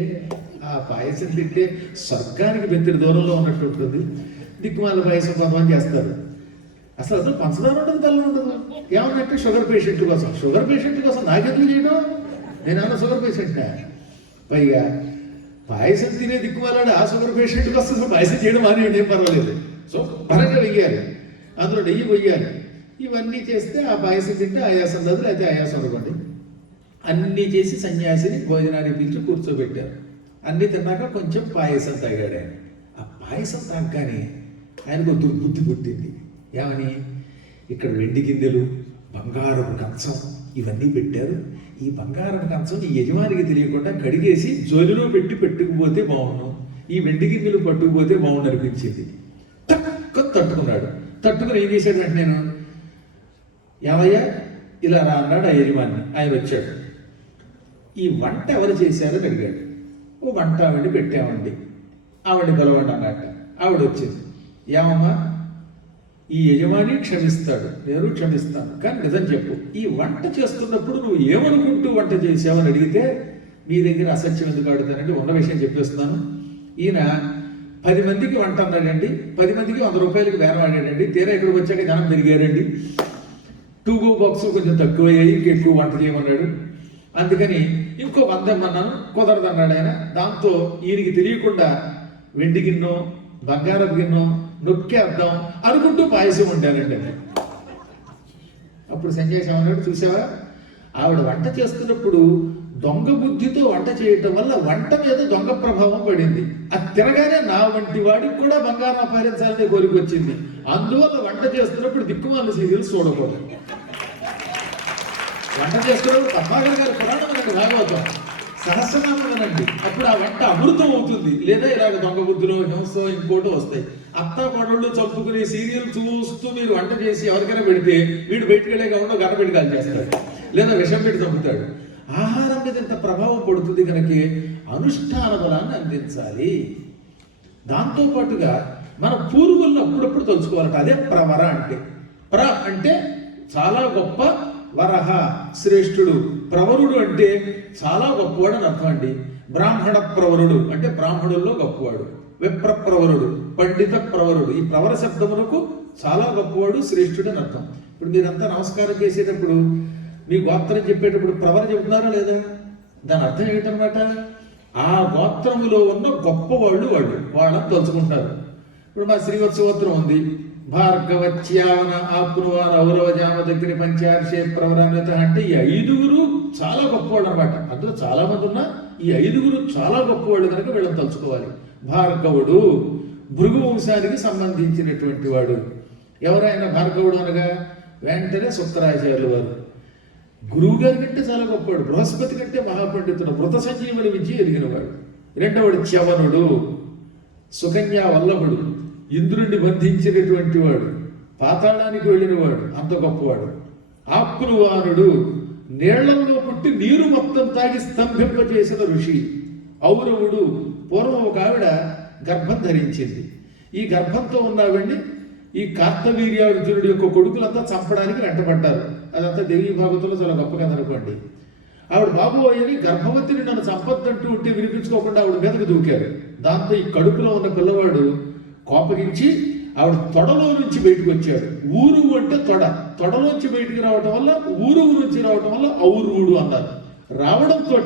ఆ పాయసం తింటే స్వర్గానికి బెత్తిరి దూరంలో ఉన్నట్టు ఉంటుంది. దిక్కుమాల పాయసం కొంతమంది చేస్తారు. అసలు పంచదార ఉండదు, బెల్లం ఉండదు. ఏమన్నట్టు షుగర్ పేషెంట్ కోసం. షుగర్ పేషెంట్ కోసం నాకెందుకు చేయడం? నేనేమన్నా షుగర్ పేషెంటా? పైగా పాయసం తినే దిక్కుమాలాడు ఆ షుగర్ పేషెంట్ కోసం పాయసం చేయడం మానేయండి, ఏం పర్వాలేదు. సో పరంగా వెయ్యాలి, అందులో నెయ్యి వెయ్యాలి. ఇవన్నీ చేస్తే ఆ పాయసం తింటే ఆయాసం రాదు, అయితే ఆయాసం అనుకోండి. అన్నీ చేసి సన్యాసిని భోజనాన్ని పిలిచి కూర్చోబెట్టారు. అన్నీ తిన్నాక కొంచెం పాయసం తాగాడు ఆయన. ఆ పాయసం తాగగానే ఆయనకు దుర్బుద్ధి పుట్టింది. ఏమని? ఇక్కడ వెండి గిన్నెలు, బంగారపు కంచం ఇవన్నీ పెట్టారు. ఈ బంగారపు కంచం ఈ యజమానికి తెలియకుండా కడిగేసి జోలిలో పెట్టుకుపోతే బాగుండు, ఈ వెండి గిన్నెలు పట్టుకుపోతే బాగుండు అనిపించింది. తట్టుకున్నాడు. తట్టుకుని ఏం చేశాడు అంటే, నేను ఏమయ్యా ఇలా రా అన్నాడు ఆ యజమాని. ఆయన వచ్చాడు. ఈ వంట ఎవరు చేశారని అడిగాడు. ఓ వంట ఆవిడ పెట్టామండి, ఆవిడ పిలవండి అన్నట్ట. ఆవిడ వచ్చింది. ఏమమ్మా, ఈ యజమాని క్షమిస్తాడు, నేను క్షమిస్తాను, కానీ నిజం చెప్పు, ఈ వంట చేస్తున్నప్పుడు నువ్వు ఏమనుకుంటూ వంట చేసావని అడిగితే మీ దగ్గర అసత్యం ఎందుకు ఆడుతానండి, ఉన్న విషయం చెప్పేస్తున్నాను. ఈయన 10 మందికి వంట అన్నాడండి, 10 మందికి 100 రూపాయలకి బేరం ఆడాడండి. తీరా ఇక్కడికి వచ్చాక జనం పెరిగారండి, 2 గో బాక్స్ కొంచెం తక్కువయ్యాయి, ఇంకెక్కువ వంట చేయమన్నాడు. అందుకని ఇంకో 100 ఇమ్మన్నాను, కుదరదన్నాడు ఆయన. దాంతో ఈయనకి తెలియకుండా వెండి గిన్నో బంగారపు గిన్నో నొక్కేద్దాం అనుకుంటూ పాయసం వండానండి. అప్పుడు సన్యాసి ఏమన్నాడు, చూసావా, ఆవిడ వంట చేస్తున్నప్పుడు దొంగ బుద్ధితో వంట చేయటం వల్ల వంట మీద దొంగ ప్రభావం పడింది. అది తిరగానే నా వంటి వాడికి కూడా బంగారం అపహరించాలనే కోరిక వచ్చింది. అందువల్ల వంట చేస్తున్నప్పుడు దిక్కుమాల సీరియల్ చూడకూడదు. వంట చేస్తున్నప్పుడు పద్మాకర్ గారి పురాణం అనండి, భాగవతం సహస్రనామం అనండి. అప్పుడు ఆ వంట అమృతం అవుతుంది. లేదా ఇలాగ దొంగ బుద్ధిలో హింసో ఇంకోటో వస్తాయి. అత్త కోడళ్ళు చంపుకునే సీరియల్ చూస్తూ మీరు వంట చేసి ఎవరికైనా పెడితే వీడు బయటికి వెళ్ళే కాకుండా గడపెట్టి కాల్ చేస్తాడు, లేదా విషం పెట్టి చంపుతాడు. ఆహారం మీద ఎంత ప్రభావం పడుతుంది కనుక అనుష్ఠాన బలాన్ని అందించాలి. దాంతోపాటుగా మన పూర్వులను అప్పుడప్పుడు తలుచుకోవాలట. అదే ప్రవర అంటే. ప్ర అంటే చాలా గొప్ప, వరహ శ్రేష్ఠుడు, ప్రవరుడు అంటే చాలా గొప్పవాడు అని అర్థం అండి. బ్రాహ్మణ ప్రవరుడు అంటే బ్రాహ్మణుల్లో గొప్పవాడు, విప్ర ప్రవరుడు, పండిత ప్రవరుడు. ఈ ప్రవర శబ్దమునకు చాలా గొప్పవాడు, శ్రేష్ఠుడు అని అర్థం. ఇప్పుడు మీరంతా నమస్కారం చేసేటప్పుడు మీ గోత్రం చెప్పేటప్పుడు ప్రవర చెబుతున్నారా లేదా? దాని అర్థం ఏమిటనమాట? ఆ గోత్రములో ఉన్న గొప్పవాళ్ళు వాళ్ళని తలుచుకుంటారు. ఇప్పుడు మా శ్రీవత్స గోత్రం ఉంది, భార్గవచ్యావన ఆపునువాన ఔరవజామ దగ్గర పంచార్షే ప్రవరాన్విత అంటే ఈ 5గురు చాలా గొప్పవాళ్ళు అనమాట. అందులో చాలా మంది ఉన్నా ఈ 5గురు చాలా గొప్పవాళ్ళు కనుక వీళ్ళని తలుచుకోవాలి. భార్గవుడు భృగు వంశానికి సంబంధించినటువంటి వాడు. ఎవరైనా భార్గవుడు అనగా వెంటనే శుక్రాచార్యులు వారు. గురువు గారి కంటే చాలా గొప్పవాడు, బృహస్పతి కంటే మహాపండితుడు, మృత సంజీవని విద్య ఎరిగినవాడు. రెండవడు చ్యవనుడు, సుకన్యా వల్లభుడు, ఇంద్రుణ్ణి బంధించినటువంటి వాడు, పాతాళానికి వెళ్ళినవాడు, అంత గొప్పవాడు. ఆప్నువానుడు, నీళ్లలో పుట్టి నీరు మొత్తం తాగి స్తంభింపచేసిన ఋషి. ఔరవుడు, పూర్వం ఒక ఆవిడ గర్భం ధరించింది. ఈ గర్భంతో ఉన్న ఆవిడ్ని ఈ కార్తవీర్యార్జునుడి యొక్క కొడుకులంతా చంపడానికి వెంటబడ్డారు. అదంతా దేవీ భాగవతంలో చాలా గొప్ప కథ అనుకోండి. ఆవిడ బాబోయని గర్భవతిని నన్ను చంపొద్దంటూ ఉంటే వినిపించుకోకుండా ఆవిడ మీదకు దూకారు. దాంతో ఈ కడుపులో ఉన్న పిల్లవాడు కోపగించి ఆవిడ తొడలో నుంచి బయటకు వచ్చాడు. ఊరువు అంటే తొడలోంచి బయటికి రావటం వల్ల, ఊరువు నుంచి రావటం వల్ల ఔరువుడు అన్నారు. రావడంతో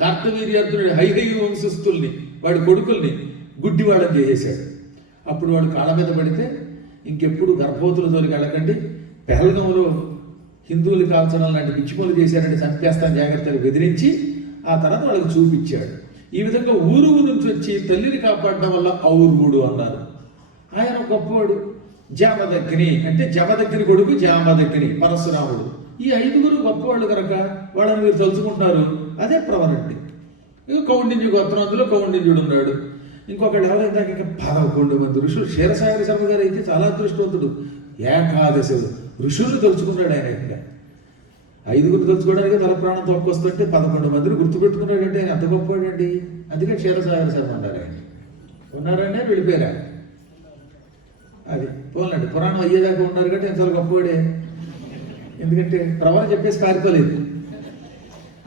కార్తవీర్యార్జునుడి హైహై వంశస్థుల్ని వాడి కొడుకుల్ని గుడ్డివాళ్ళని చేసేశాడు. అప్పుడు వాడు కాళ్ళ మీద పడితే ఇంకెప్పుడు గర్భవతుల జోలికి వెళ్ళకండి, పెహల్గంలో హిందువులు కాల్చడం లాంటి పిచ్చిపనులు చేశారంటే చంపేస్తాను జాగ్రత్తగా బెదిరించి ఆ తర్వాత వాళ్ళకి చూపించాడు. ఈ విధంగా ఊరు నుంచి వచ్చి తల్లిని కాపాడడం వల్ల ఔర్వుడు అన్నారు. ఆయన గొప్పవాడు. జామదగ్ని అంటే జమదగ్ని కొడుకు జామదగ్ని పరశురాముడు. ఈ 5గురు గొప్పవాళ్ళు కనుక వాళ్ళని మీరు తలుచుకుంటున్నారు. అదే ప్రవరండి. ఇక కౌండిన్య గోత్రం, అందులో కౌండిన్యుడు ఉన్నాడు. ఇంకొకళ్ళు ఎవరైతే ఇంకా 11 మంది ఋషులు. క్షీరసాగర శర్మ గారు అయితే చాలా అదృష్టవంతుడు. ఏకాదశులు ఋషులు తలుచుకున్నాడు ఆయన. ఇంకా 5గురు తలుచుకోవడానికి తల ప్రాణం తొక్కొస్తుంటే 11 మందిని గుర్తుపెట్టుకున్నాడంటే ఆయన అంత గొప్పవాడండి. అందుకే క్షీరసాగర శర్మ అంటారు. ఆయన ఉన్నారనే వెళ్ళిపోయారా. అది పోలండి, పురాణం అయ్యేదాకా ఉన్నారు కాబట్టి ఎంత గొప్పవాడే. ఎందుకంటే ప్రవరం చెప్పేసి పారిపోలేదు.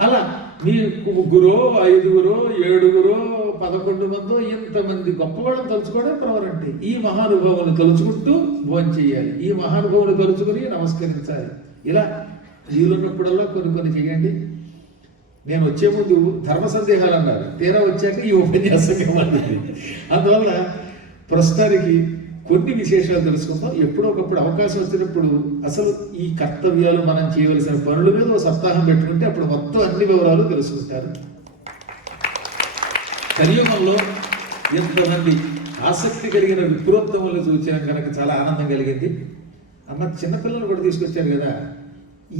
అలా మీ 3 5 7 11 మందో ఇంతమంది గొప్పవాళ్ళని తలుచుకోవడం ప్రవరంటే. ఈ మహానుభావులను తలుచుకుంటూ భోజనం చేయాలి, ఈ మహానుభావులు తలుచుకుని నమస్కరించాలి. ఇలా వీలున్నప్పుడల్లా కొన్ని చేయండి. నేను వచ్చే ముందు ధర్మ సందేహాలు అన్నారు, తీరా వచ్చాక ఈ ఉపన్యాసంగా మారింది. అందువల్ల ప్రస్తుతానికి కొన్ని విశేషాలు తెలుసుకుందాం. ఎప్పుడో ఒకప్పుడు అవకాశం వచ్చినప్పుడు అసలు ఈ కర్తవ్యాలు మనం చేయవలసిన పనుల మీద ఒక సప్తాహం పెట్టుకుంటే అప్పుడు మొత్తం అన్ని వివరాలు తెలుసుకుంటారు. కలియుగంలో ఎంతమంది ఆసక్తి కలిగిన విప్రోత్తములు చూసాం కనుక చాలా ఆనందం కలిగింది. అన్న చిన్నపిల్లలు కూడా తీసుకొచ్చారు కదా,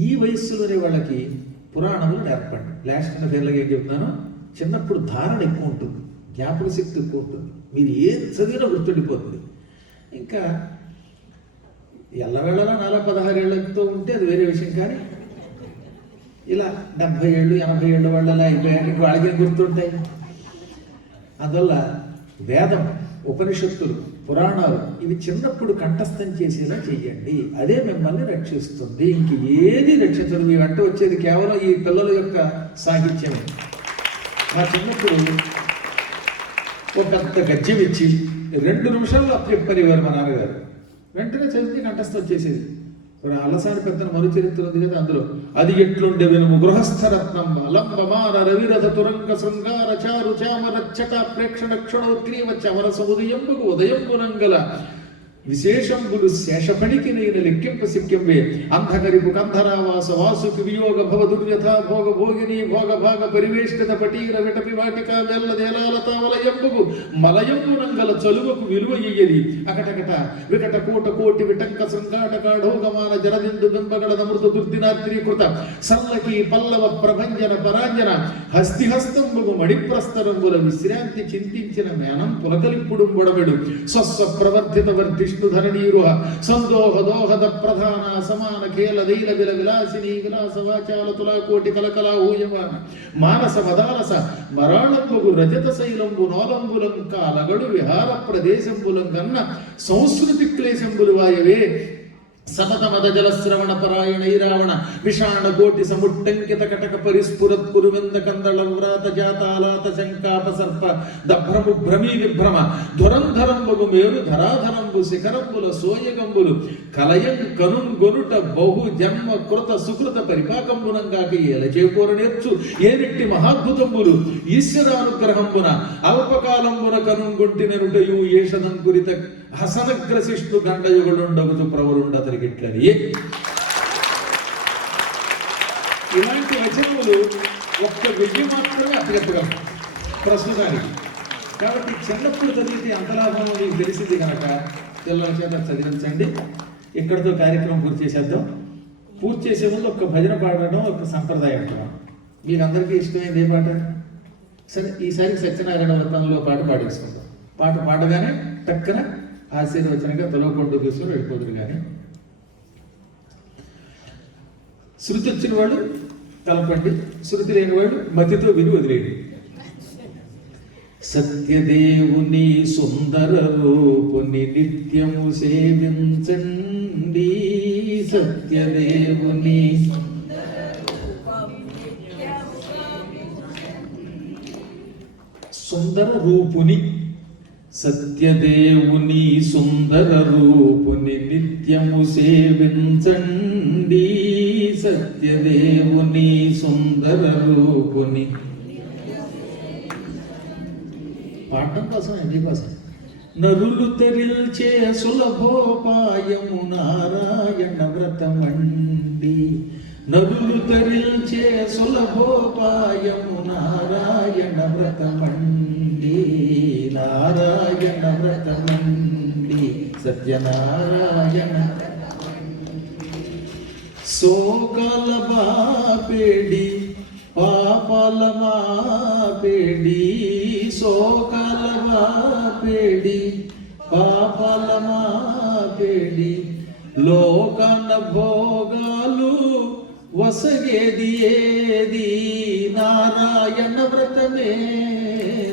ఈ వయస్సులోనే వాళ్ళకి పురాణములు నేర్పండి. లాస్ట్ ఫేర్లుగా ఏం చెప్తున్నాను, చిన్నప్పుడు ధారణ ఎక్కువ ఉంటుంది, జ్ఞాపక శక్తి ఎక్కువ ఉంటుంది, మీరు ఏం చదివినా గుర్తుండిపోతుంది. ఇంకా ఎల్లవేళలా 16 ఏళ్లతో ఉంటే అది వేరే విషయం. కానీ ఇలా 70 ఏళ్ళు 80 ఏళ్ళ వాళ్ళలా అయిపోయాక వాళ్ళకి గుర్తుంటాయి. అందువల్ల వేదం, ఉపనిషత్తులు, పురాణాలు ఇవి చిన్నప్పుడు కంఠస్థం చేసేలా చెయ్యండి. అదే మిమ్మల్ని రక్షిస్తుంది. ఇంక ఏది రక్షించదు. మీ వెంట వచ్చేది కేవలం ఈ పిల్లల యొక్క సాహిత్యమే. మా చిన్నప్పుడు ఒక పెద్ద గద్యం ఇచ్చి 2 నిమిషాల్లో అప్పచెప్పనివారు మా నాన్నగారు. వెంటనే చదివితే కంఠస్థం వచ్చేసేది. అలసాని పెద్దన మరు చరిత్ర ఉంది కదా, అందులో అది ఎట్లుండే వినుము గృహస్థరత్నం లంబమాన రవిరథ తురంగ శృంగార చారు చామరచ్చట ప్రేక్షణ క్షణోత్రీవ చమర సముదయంబుకు ఉదయంబునంగల విశేషంబులు శేషపణికి నేను లెక్కింప సిక్కింవే అంధకరిపు కంధరావాస వాసుకి వియోగ భవ దుర్యథ భోగ భోగిని భోగ భాగ పరివేష్టిత పటీర విటపి వాటిక వెల్లదేలాలత వలయంబుకు మలయంబునంగల చలువకు విలువ ఇయ్యది అకటకట వికట కోట కోటి విటంక శృంగాటక ఢోగమాన జరదిందు బింబగడ నమృత దుర్దినాత్రీకృత సల్లకి పల్లవ ప్రభంజన పరాంజన హస్తిహస్తంబుకు మణిప్రస్తరంబుల విశ్రాంతి చింతించిన మేనం పులకలిప్పుడు బొడబెడు స్వస్వ ప్రవర్ధిత వర్ధిష్ట ధరణీరుహ సందోహ దోహద ప్రధాన సమాన ఖేల దైల విల విలాసిని విలాస వాచాల తులా కోటి కలకల ఊయమాన మానస మదాలస మరాళంబుగు రజత శైలంబు నోలంబులం కాలగడు విహార ప్రదేశంబులం కన్న సంస్కృతి క్లేశంబులు వాయవే సమత మద జలశ్రవణ పరాయణైరావణ విషాణ కోటి సముట్టంకిత కటక పరిస్ఫురత్ కురువింద కందళ వ్రాత జాతాలాత శంకాప సర్ప దభ్రము భ్రమీ విభ్రమ ధురంధరంబు మేరు ధరాధరంబు శిఖరంబుల సోయగంబులు కలయం కనుం గొనుట బహు జన్మ కృత సుకృత పరిపాకంబునంగాక ఏల చేకూర నేర్చు ఏనిట్టి మహాద్భుతంబులు ఈశ్వరానుగ్రహంబున అల్పకాలంబున కనుంగొంటినరుటయు ఏషదంకురిత హసనగ్రశిష్టు గండయుగుడుండగుచు ప్రవరుండ అతనికిట్లని. ఇలాంటి వచనములు 1000 మాత్రమే అప్పగెప్పగలం ప్రస్తుతానికి. కాబట్టి చిన్నప్పుడు చదివితే అంతలాభం మీకు తెలిసింది కనుక పిల్లల చేత చదివించండి. ఇక్కడితో కార్యక్రమం పూర్తి చేసేద్దాం. పూర్తి చేసే ముందు ఒక భజన పాడడం ఒక సంప్రదాయం అంటాం. మీకు అందరికీ ఇష్టమైంది ఏ పాట? సరే, ఈసారి సత్యనారాయణ వ్రతంలో పాట పాడేసుకుందాం. పాట పాడగానే టక్కన ఆశీర్వచనంగా తొలగొండు తీసుకుని వెళ్ళిపోదురు. కానీ శృతి వచ్చిన వాళ్ళు తలపండి, శృతి లేని వాళ్ళు మతితో విని వదిలేయండి. సత్యదేవుని సుందర రూపుని నిత్యము సేవించండి. సత్యదేవుని సుందర రూపుని, సత్యదేవుని సుందర రూపుని నిత్యము సేవించండి. సత్యదేవుని సుందర రూపుని పాడటం కోసం మీకోసం. నరులు తరిల్చే సులభోపాయము నారాయణ వ్రతమండి, నరులు తరిల్చే సులభోపాయము నారాయణ వ్రతమండి, నారాయణ వ్రతమండి, సత్యనారాయణ. శోకాల బాపేడి పాపాల మాపేడి, శోకాల మాపేడి పాపాల మాపేడి, లోకాన భోగాలు వసగేది ఏది నారాయణ వ్రతమే,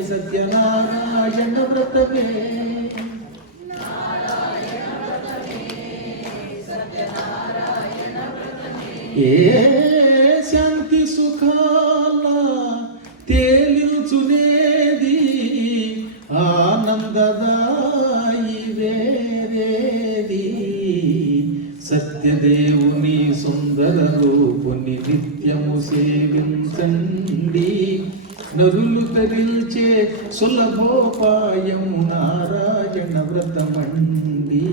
సత్యనారాయణ వ్రతమే. ఏ శాంతి సుఖాల తేలించునేది ఆనందదాయి వేరేది, సత్యదేవుని సుందర రూపుని నిత్యము సేవించండి, నరులు తరిల్చే సులభోపాయము నారాయణ వ్రతమండి,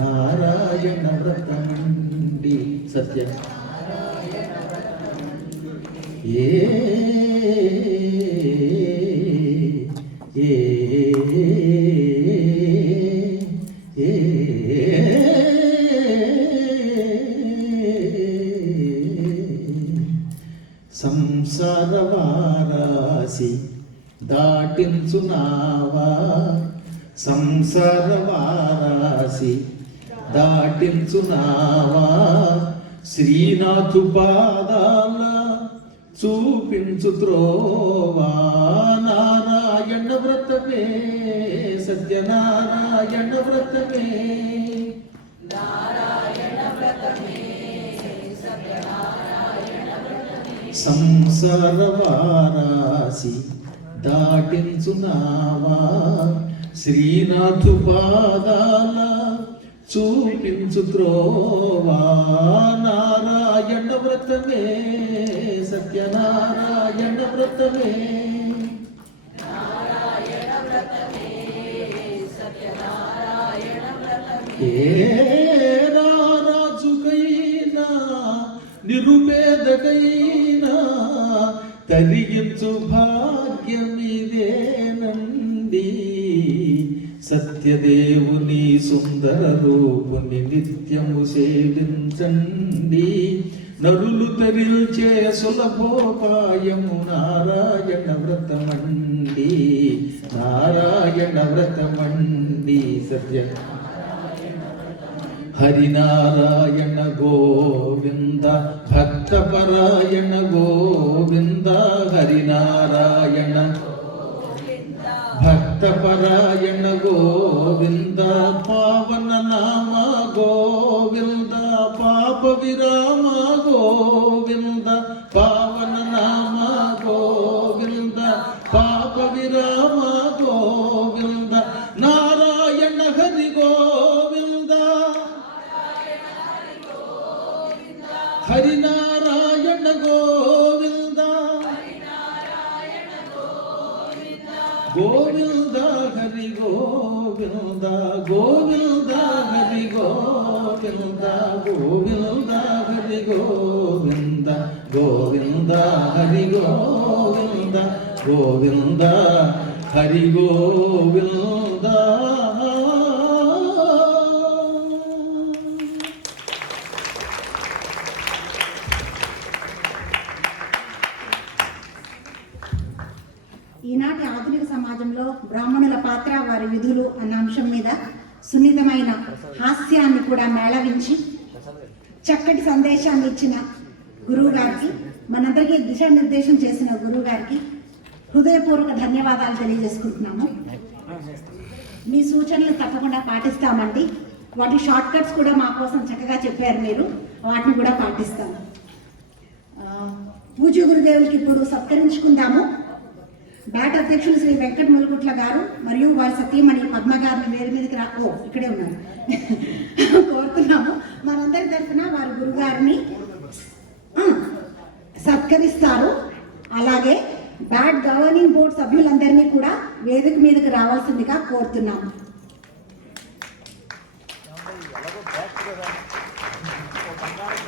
నారాయణ వ్రతమండి, సత్య. ఏ ఏ ఏ సంసార వారాసి దాటించునావా, సంసార వారాసి దాటించునావా, శ్రీనాథు పాదాల చూపించు త్రోవా నారాయణ వ్రతమే, సత్యనారాయణ వ్రతమే. సంసార వారాసి దాటించునావా, శ్రీనాథు పాదాల చూపించు త్రోవా నారాయణ వ్రతమే, సత్యనారాయణ వ్రతమే. ఏ రాజుకైనా నిరుపేదకైనా తరిగించు భాగ్యమిదేనండి, సత్యదేవుని సుందర రూపుని నిత్యము సేవించండి, నరులు తరిల్చే సులభోపాయము నారాయణ వ్రతమండి, నారాయణ వ్రతమండి, సత్య. హరినారాయణ గోవింద భక్తపరాయణ గోవింద, హరినారాయణ భక్తపరాయణ గోవింద, పావన నామ గోవింద, పాప విరామ గోవింద, పావన నామ గోవింద, పాప విరామ గోవింద, నారాయణ హరి గోవింద, హరినారాయణ గోవింద, గోవింద హరి గోవింద, గోవింద హరి గోవింద, గోవింద హరి గోవింద, గోవింద హరి గోవింద, గోవింద హరి గోవింద. ఈనాటి ఆధునిక సమాజంలో బ్రాహ్మణుల పాత్ర, వారి విధులు అన్న అంశం మీద సున్నితమైన హాస్యాన్ని కూడా మేళవించి చక్కటి సందేశాన్ని ఇచ్చిన గురువు గారికి, మనందరికీ దిశానిర్దేశం చేసిన గురువు గారికి హృదయపూర్వక ధన్యవాదాలు తెలియజేసుకుంటున్నాము. మీ సూచనలు తప్పకుండా పాటిస్తామండి. వాటి షార్ట్ కట్స్ కూడా మా కోసం చక్కగా చెప్పారు మీరు, వాటిని కూడా పాటిస్తాము. పూజ్య గురుదేవులకి ఇప్పుడు సత్కరించుకుందాము. బ్యాట్ అధ్యక్షులు శ్రీ వెంకట ములుగుట్ల గారు మరియు వారి సతీమణి పద్మ గారిని వేరు మీదకి ఇక్కడే ఉన్నారు కోరుతున్నాము. మనందరి తరఫున వారి గురుగారిని సత్కరిస్తారు. అలాగే బ్యాడ్ గవర్నింగ్ బోర్డ్ సభ్యులందరినీ కూడా వేదిక మీదకి రావాల్సిందిగా కోరుతున్నాం. ఎలాగో బ్యాక్ కదా బంగారం